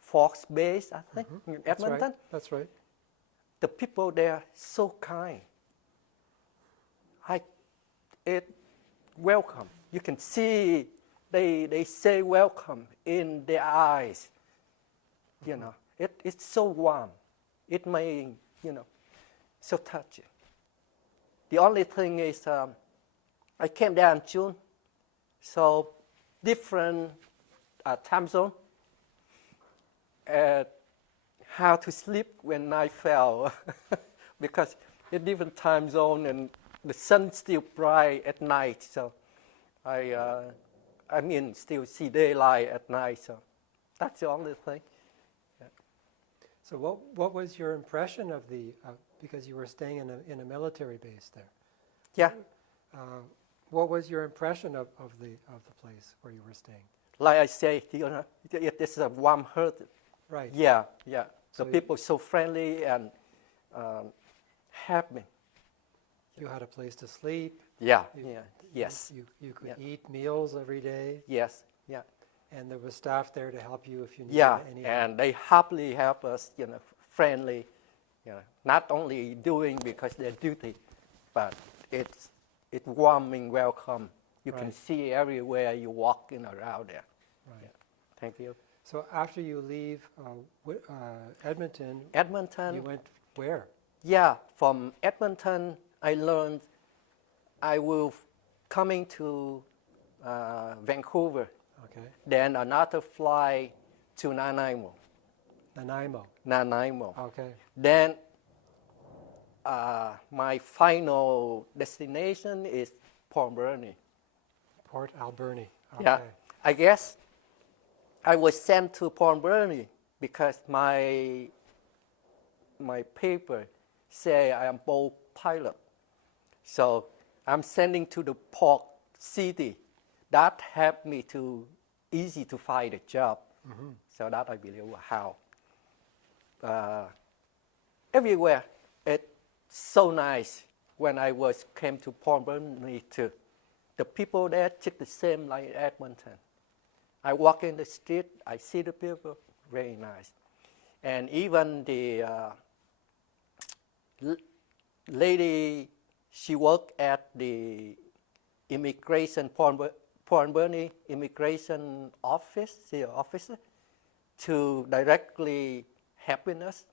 Force Base, I think, in That's Edmonton. right. That's right. The people there so kind. It welcome. You can see they say welcome in their eyes. You know, it's so warm. It may, so touching. The only thing is, I came there in June, so different time zone. How to sleep when night fell, because it's different time zone and the sun still bright at night. So still see daylight at night. So that's the only thing. Yeah. So what was your impression of the, because you were staying in a military base there? Yeah. What was your impression of the place where you were staying? Like I say, it is a warm heart. Right. Yeah, yeah. So The people so friendly and happy. You had a place to sleep. Yeah, You- yeah, yes, You could Yeah. eat meals every day, yes, yeah. and there was staff there to help you if you needed Yeah, any help. and they happily help us, friendly, not only doing because their duty, but it's warming welcome. You can Right. see everywhere you walking around there. Right. Yeah. Thank you. So after you leave Edmonton, Edmonton, you went where? yeah, from Edmonton, I learned I will coming to Vancouver, Okay. then another flight to Nanaimo. Nanaimo. Okay. Then my final destination is Port Moresby. Port Alberni. Okay. Yeah, I guess I was sent to Port Moresby because my paper say I am boat pilot. So I'm sending to the port city. That helped me to easy to find a job. Mm-hmm. So that I believe how. Everywhere, it's so nice. When I came to Port Moresby too, the people there just the same like Edmonton. I walk in the street, I see the people, very nice. And even the lady, she worked at the immigration, Port Moresby immigration office, the officer, to directly helping us.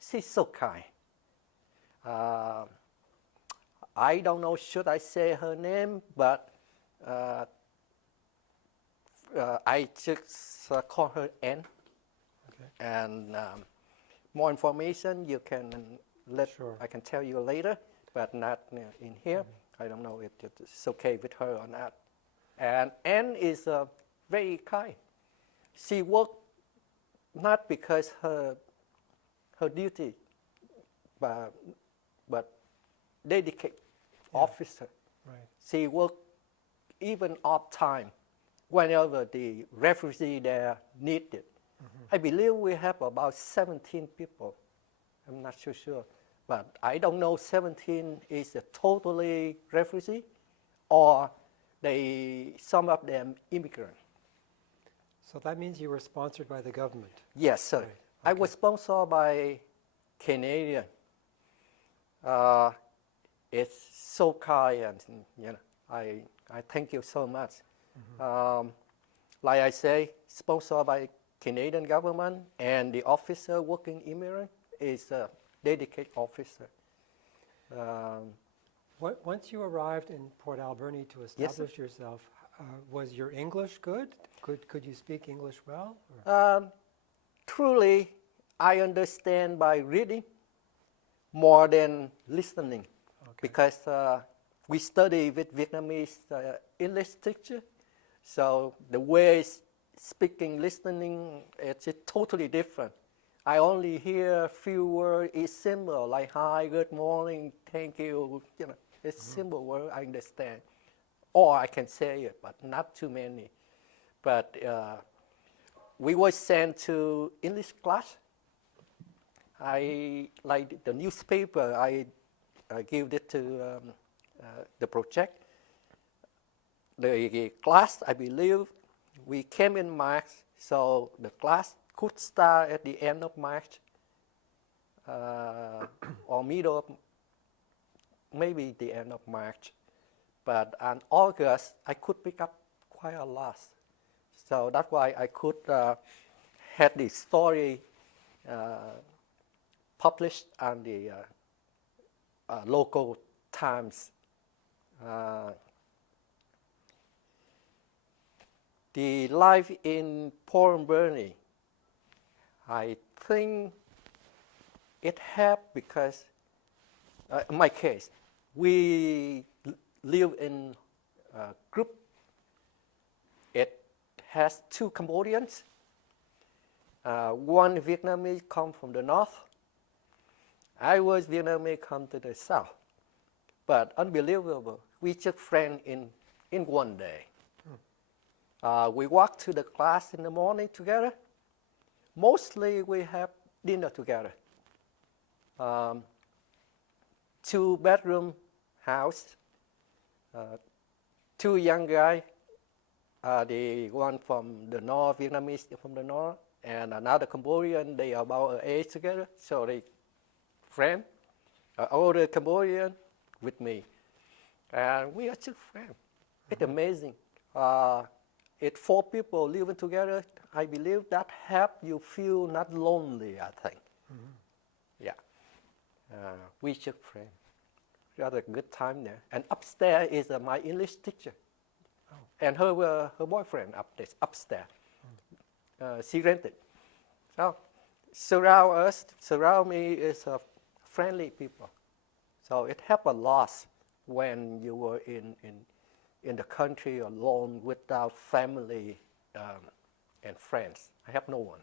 She's so kind. I don't know should I say her name, but I just call her Anne. Okay. And more information you can Sure. I can tell you later, but not in here. Mm-hmm. I don't know if it's okay with her or not. And Anne is very kind. She worked not because her duty, but dedicated officer. Right. She worked even off time whenever the refugee there needed. Mm-hmm. I believe we have about 17 people. I'm not so sure. But I don't know 17 is a totally refugee or some of them immigrant. So that means you were sponsored by the government. Yes, sir. Right. I Okay. was sponsored by Canadian. It's so kind, and I thank you so much. Mm-hmm. Like I say, sponsored by Canadian government, and the officer working immigrant is a dedicated officer. Once you arrived in Port Alberni to establish yourself, was your English good? Could you speak English well? Or? Truly, I understand by reading more than listening, because we study with Vietnamese English teacher, so the way speaking, listening, it's totally different. I only hear a few words. It's simple, like hi, good morning, thank you. You know, it's simple word I understand, or I can say it, but not too many. But we were sent to English class. I like the newspaper. I give it to the project. The class, I believe, we came in March, so the class could start at the end of March or middle of, maybe the end of March. But in August, I could pick up quite a lot. So that's why I could have the story published on the local times. The life in Port Burnie, I think it helped because, in my case, we live in a group. It has 2 Cambodians. One Vietnamese come from the north. I was Vietnamese come to the south. But unbelievable, we just friends in one day. We walk to the class in the morning together. Mostly we have dinner together. 2-bedroom house. 2 young guys. The one from the north, Vietnamese from the north, and another Cambodian. They are about an age together, so they friends. Older Cambodian with me, and we are just friends. It's amazing. It's 4 people living together. I believe that helps you feel not lonely, I think. Yeah. We just friends. We had a good time there. And upstairs is my English teacher. And her boyfriend upstairs. She rented. So surround me is friendly people. So it helped a lot when you were in the country alone without family and friends. I have no one.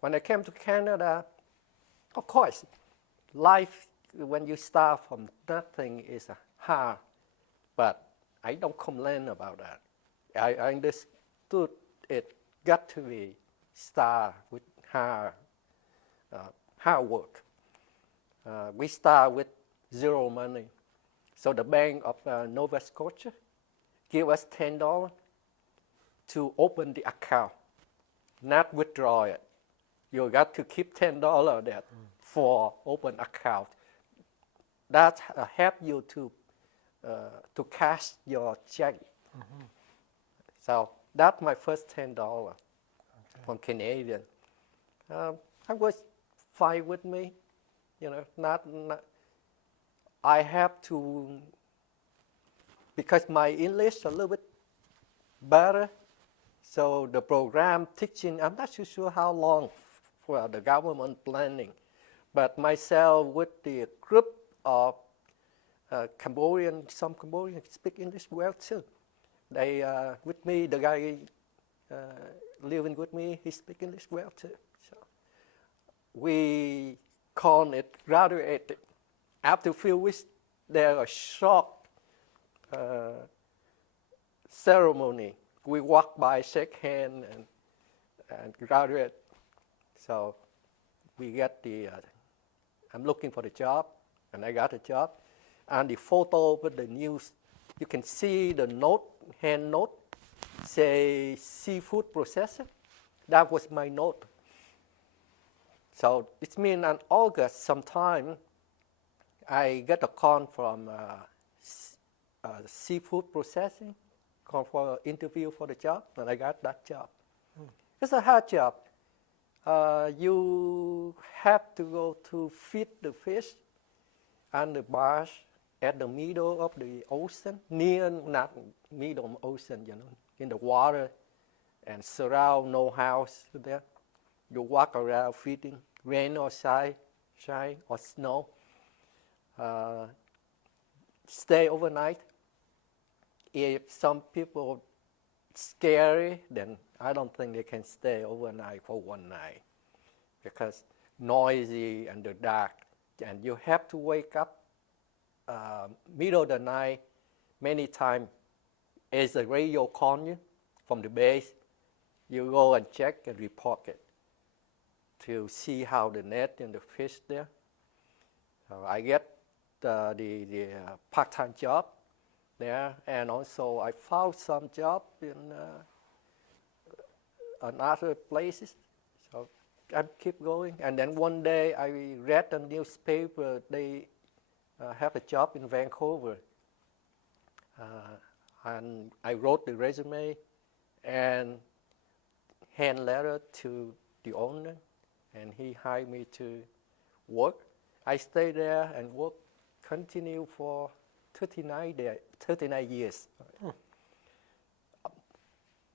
When I came to Canada, of course, life when you start from nothing is hard, but I don't complain about that. I understood it got to be start with hard work. We start with 0 money. So the Bank of Nova Scotia give us $10 to open the account, not withdraw it. You got to keep $10 there for open account. That help you to cash your check. So that's my first $10 from Canadian. I was fine with me, you know. Not I have to, because my English a little bit better. So the program teaching, I'm not too sure how long for the government planning, but myself with the group of Cambodian, some Cambodians speak English well too. They with me, the guy living with me, he speaks English well too. So we call it graduated. After a few weeks, there's a short ceremony. We walk by, shake hands, and graduate. So we get the, I'm looking for the job, and I got a job. And the photo with the news, you can see the note, hand note, say seafood processor. That was my note. So it means in August sometime, I get a call from seafood processing, call for an interview for the job, and I got that job. It's a hard job. You have to go to feed the fish on the barge at the middle of the ocean, near, not middle of the ocean, you know, in the water, and surround no house there. You walk around feeding, rain or shine or snow. Stay overnight. If some people scary, then I don't think they can stay overnight for one night because noisy and the dark, and you have to wake up middle of the night many times. As a radio call you from the base, you go and check and report it to see how the net and the fish there. So I get the part-time job there, and also I found some job in other places. So I keep going, and then one day I read a newspaper. They have a job in Vancouver, and I wrote the resume and hand letter to the owner, and he hired me to work. I stayed there and worked, continue for 39 years.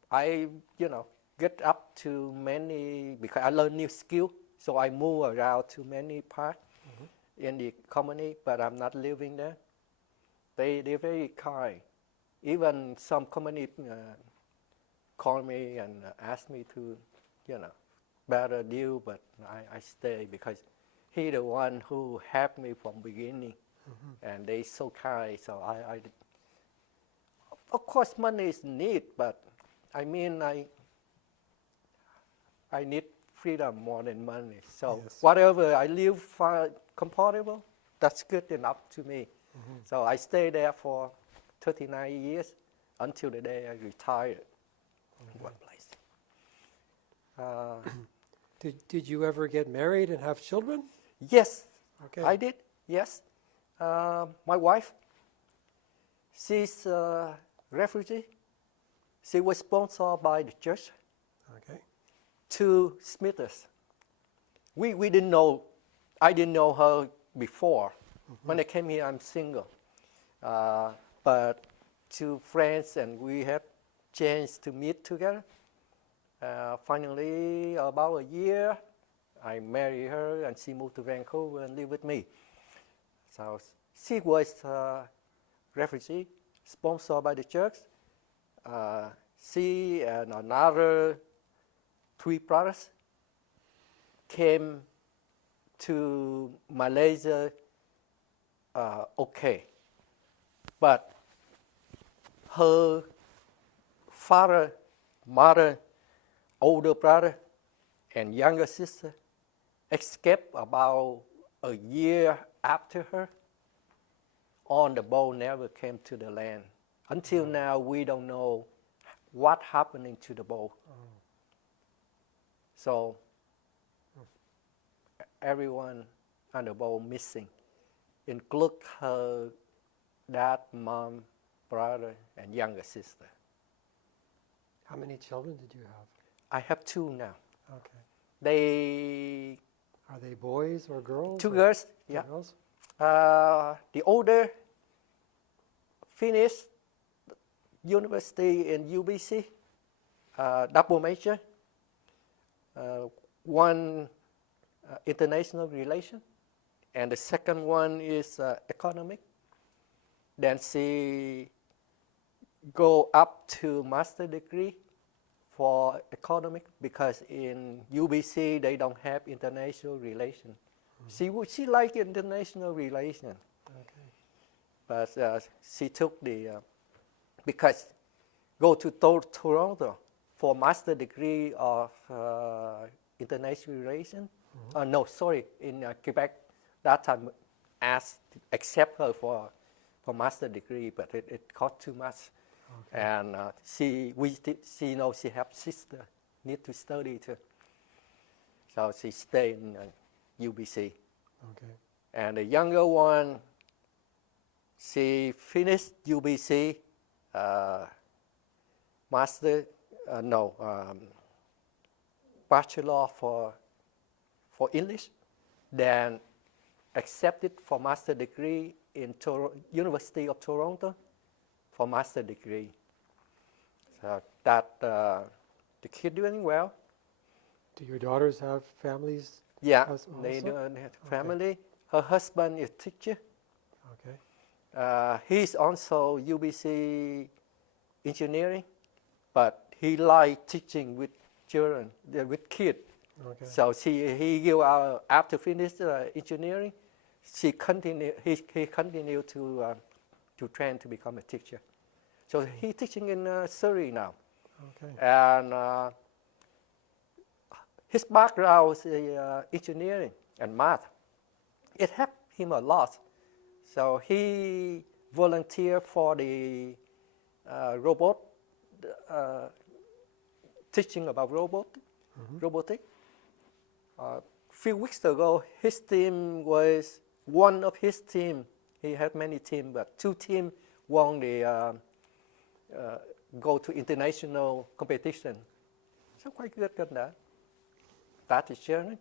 I, get up to many, because I learned new skill, so I move around to many parts in the company, but I'm not living there. They're very kind. Even some company call me and ask me to, better deal, but I stay because he the one who helped me from beginning, and they so kind. So I of course money is need, but I mean I need freedom more than money. So Yes. whatever I live comfortable, that's good enough to me. So I stayed there for 39 years until the day I retired. One place. Did you ever get married and have children? Yes, Okay. I did. Yes, my wife, she's a refugee. She was sponsored by the church Okay. to Smithers. We didn't know. I didn't know her before. When I came here, I'm single. But two friends, and we had chance to meet together. Finally, about a year, I married her, and she moved to Vancouver and lived with me. So she was a refugee, sponsored by the church. She and another 3 brothers came to Malaysia. Okay, but her father, mother, older brother, and younger sister escaped about a year after her. On the boat, never came to the land. Until now, we don't know what happening to the boat. So everyone on the boat missing, include her dad, mom, brother, and younger sister. How many children did you have? I have 2 now. Okay. Are they boys or girls? 2 or girls. two Yeah. girls? The older finished university in UBC, double major. One international relation, and the second one is economic. Then she go up to master degree for economic, because in UBC they don't have international relation. She like international relation. Okay. But she took the, because go to Toronto for master degree of international relation. No, sorry, in Quebec. That time accept her for master degree, but it cost too much. Okay. And she knows she have sister, need to study too. So she stayed in UBC. Okay. And the younger one, she finished UBC, bachelor for English, then accepted for master degree in University of Toronto for master degree. So that the kid doing well. Do your daughters have families? Yeah, Also? they don't have Okay. family. Her husband is teacher. Okay. He's also UBC engineering, but he likes teaching with children, with kids. Okay. So he give out after finish engineering, he continued to train to become a teacher. So he's teaching in Surrey now, Okay. and his background is engineering and math. It helped him a lot. So he volunteered for the robot, teaching about robotics. A few weeks ago, his team was one of his team. He had many teams, but 2 teams won the go to international competition. So quite good on that. That is sharing.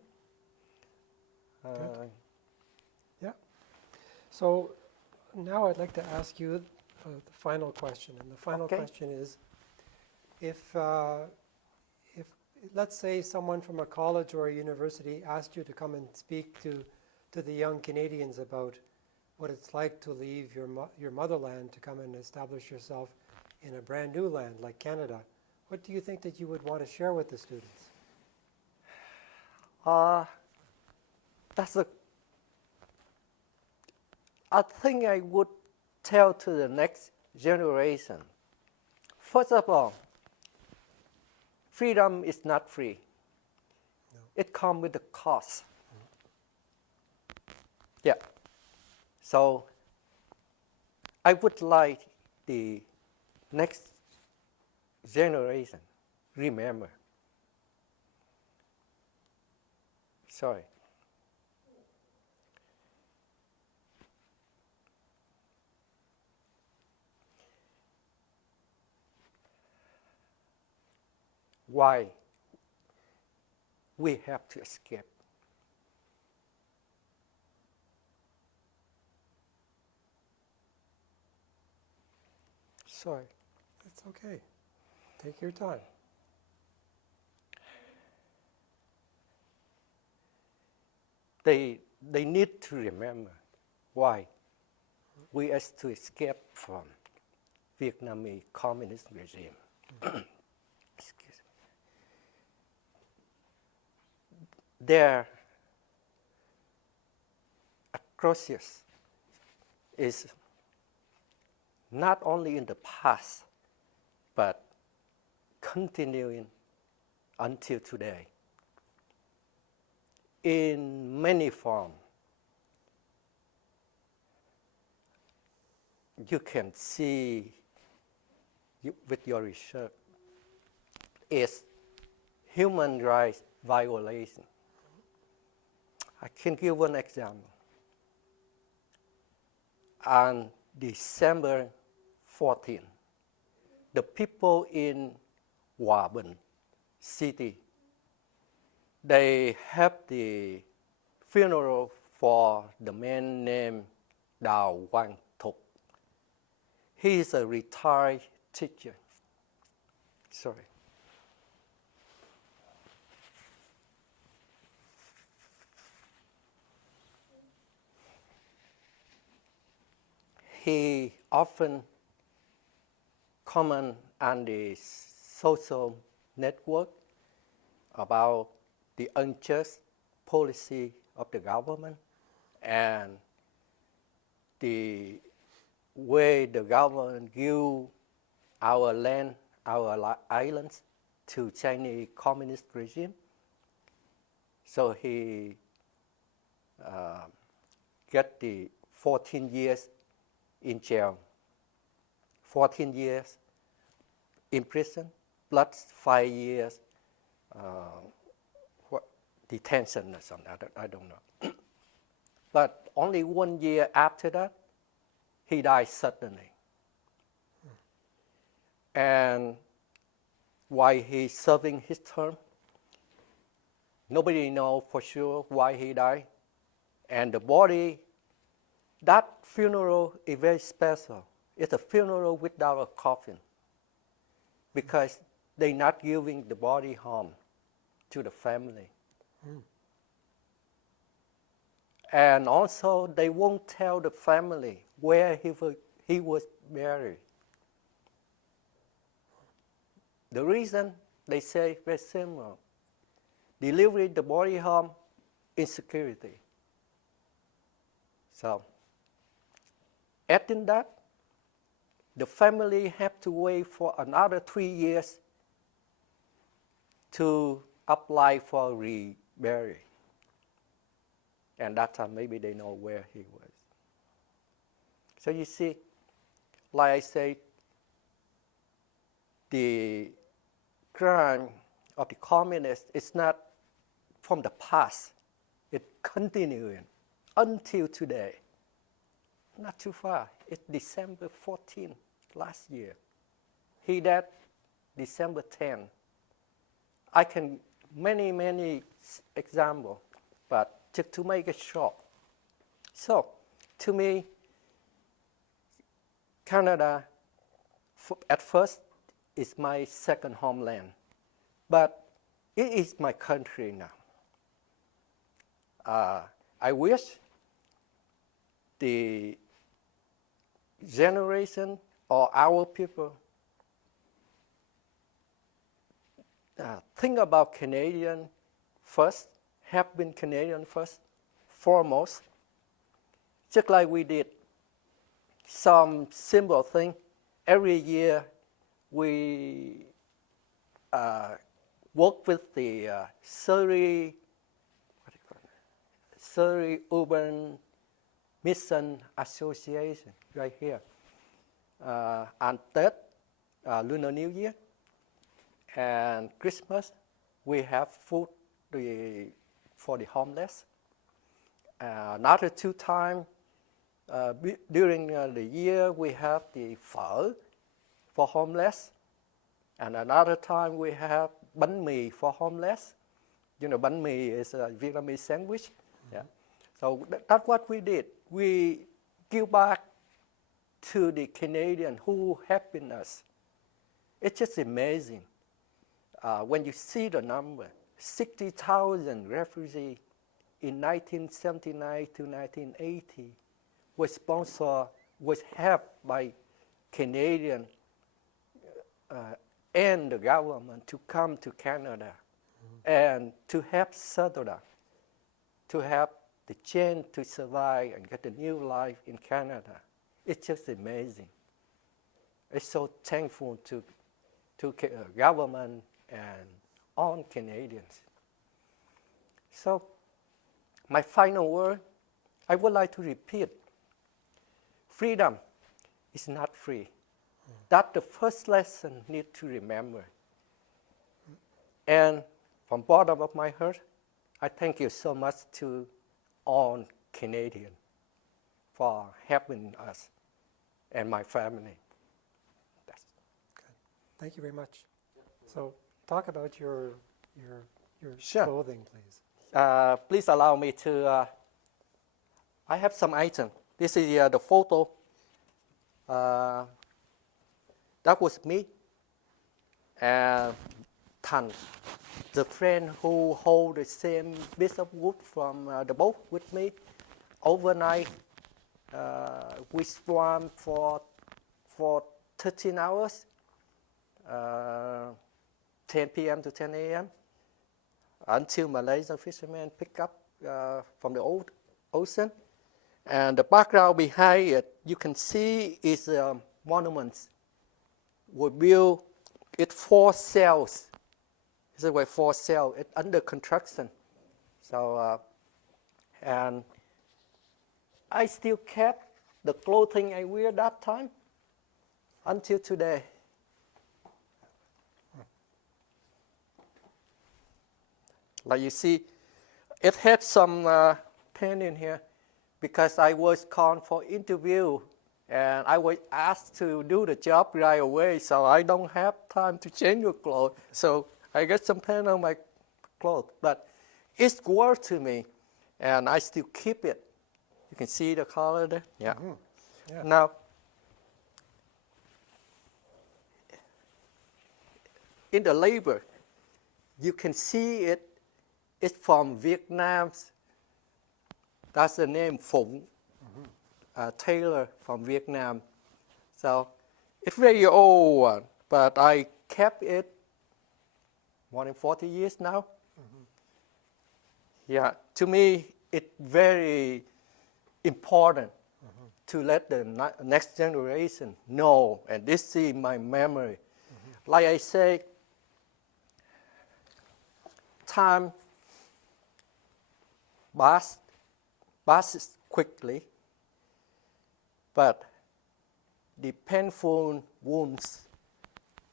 Good. Yeah. So now I'd like to ask you the final question, and the final Okay. question is, if let's say someone from a college or a university asked you to come and speak to the young Canadians about what it's like to leave your motherland to come and establish yourself in a brand new land like Canada, what do you think that you would want to share with the students? I think I would tell to the next generation. First of all, freedom is not free. No. It comes with a cost. Yeah. So I would like the next generation remember. Sorry. Why we have to escape. Sorry. It's okay. Take your time. They need to remember why we have to escape from Vietnamese communist regime. Excuse me. Their atrocious is not only in the past, but continuing until today in many forms. You can see with your research is human rights violation. I can give one example. On December 14, the people in Hòa Bình city, they have the funeral for the man named Đào Quang Thục. He is a retired teacher. Sorry. He often comment on the social network about the unjust policy of the government and the way the government give our land, our islands to Chinese communist regime. So he get the 14 years in jail, 14 years in prison, plus 5 years detention or something, I don't know. But only 1 year after that, he died suddenly. And while he's serving his term, nobody knows for sure why he died. And the body, that funeral is very special. It's a funeral without a coffin because they're not giving the body home to the family. And also, they won't tell the family where he was buried. The reason, they say, very simple. Deliver the body home, insecurity. So, adding that, the family have to wait for another 3 years to apply for reburial. And that time, maybe they know where he was. So you see, like I said, the crime of the communists is not from the past. It's continuing until today. Not too far. It's December 14 last year. He died December 10. I can many examples, but just to make it short. So, to me, Canada, at first, is my second homeland, but it is my country now. I wish the generation or our people think about Canadian first, have been Canadian first, foremost, just like we did some simple thing. Every year we work with the Surrey Urban Mission Association right here. On Tet, Lunar New Year, and Christmas, we have food for the homeless. Another 2 times during the year, we have the phở for homeless. And another time, we have bánh mì for homeless. You know, bánh mì is a Vietnamese sandwich. Yeah. So that's what we did. We give back to the Canadian who helping us. It's just amazing. When you see the number, 60,000 refugees in 1979 to 1980 was helped by Canadian and the government to come to Canada and to help settle down, to help the change to survive and get a new life in Canada. It's just amazing. It's so thankful to government and all Canadians. So, my final word, I would like to repeat. Freedom is not free. That's the first lesson need to remember. And from bottom of my heart, I thank you so much to all Canadians for helping us and my family. That's good. Thank you very much. So, talk about your Sure. clothing, please. Please allow me to, I have some items. This is the photo. That was me. And TINH, the friend who hold the same piece of wood from the boat with me. Overnight, we swam for 13 hours, 10 p.m. to 10 a.m. until Malaysian fishermen pick up from the old ocean. And the background behind it, you can see is monuments. We built it 4 cells. This is where 4 cells. It's under construction. So, and I still kept the clothing I wear that time until today. Like you see, it had some pain in here because I was called for interview and I was asked to do the job right away, so I don't have time to change your clothes. So I got some pain on my clothes, but it's worth to me, and I still keep it. You can see the color there. Yeah. Mm-hmm. Yeah. Now, in the labor, you can see it. It's from Vietnam. That's the name, Phụng, tailor from Vietnam. So it's very old one, but I kept it more than 40 years now. Yeah, to me, it's very important to let the next generation know, and this is my memory. Like I say, time passes quickly, but the painful wounds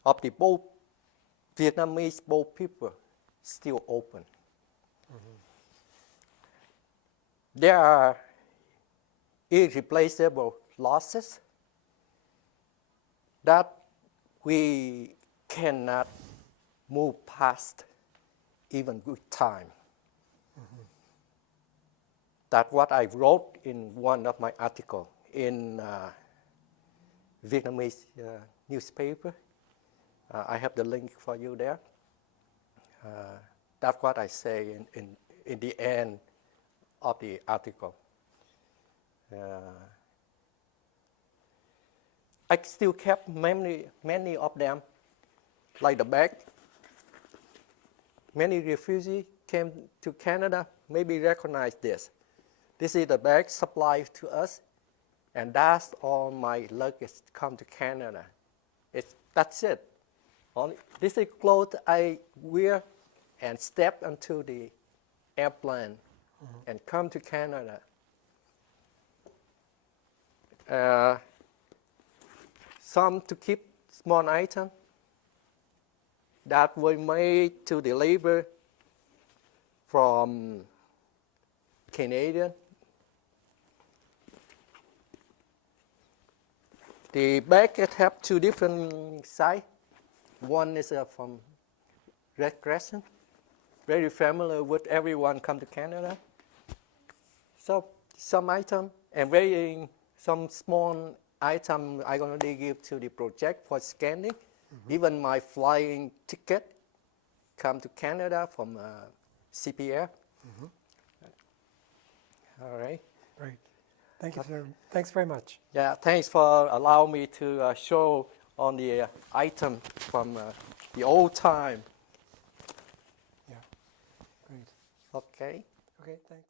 of the both Vietnamese both people still open. There are irreplaceable losses that we cannot move past even with time. That's what I wrote in one of my articles in Vietnamese newspaper. I have the link for you there. That's what I say in the end of the article. I still kept many of them, like the bag. Many refugees came to Canada, maybe recognize this. This is the bag supplied to us, and that's all my luggage come to Canada. That's it. This is clothes I wear and step onto the airplane and come to Canada. Some to keep small items that were made to the labor from Canadian. The bag have two different sizes. One is from Red Crescent, very familiar with everyone come to Canada. So some item and some small item I'm going to give to the project for scanning. Even my flying ticket come to Canada from CPR. All right. Great. Thank you, sir. Thanks very much. Yeah, thanks for allowing me to show on the item from the old time. Yeah. Great. Okay. Okay, thanks.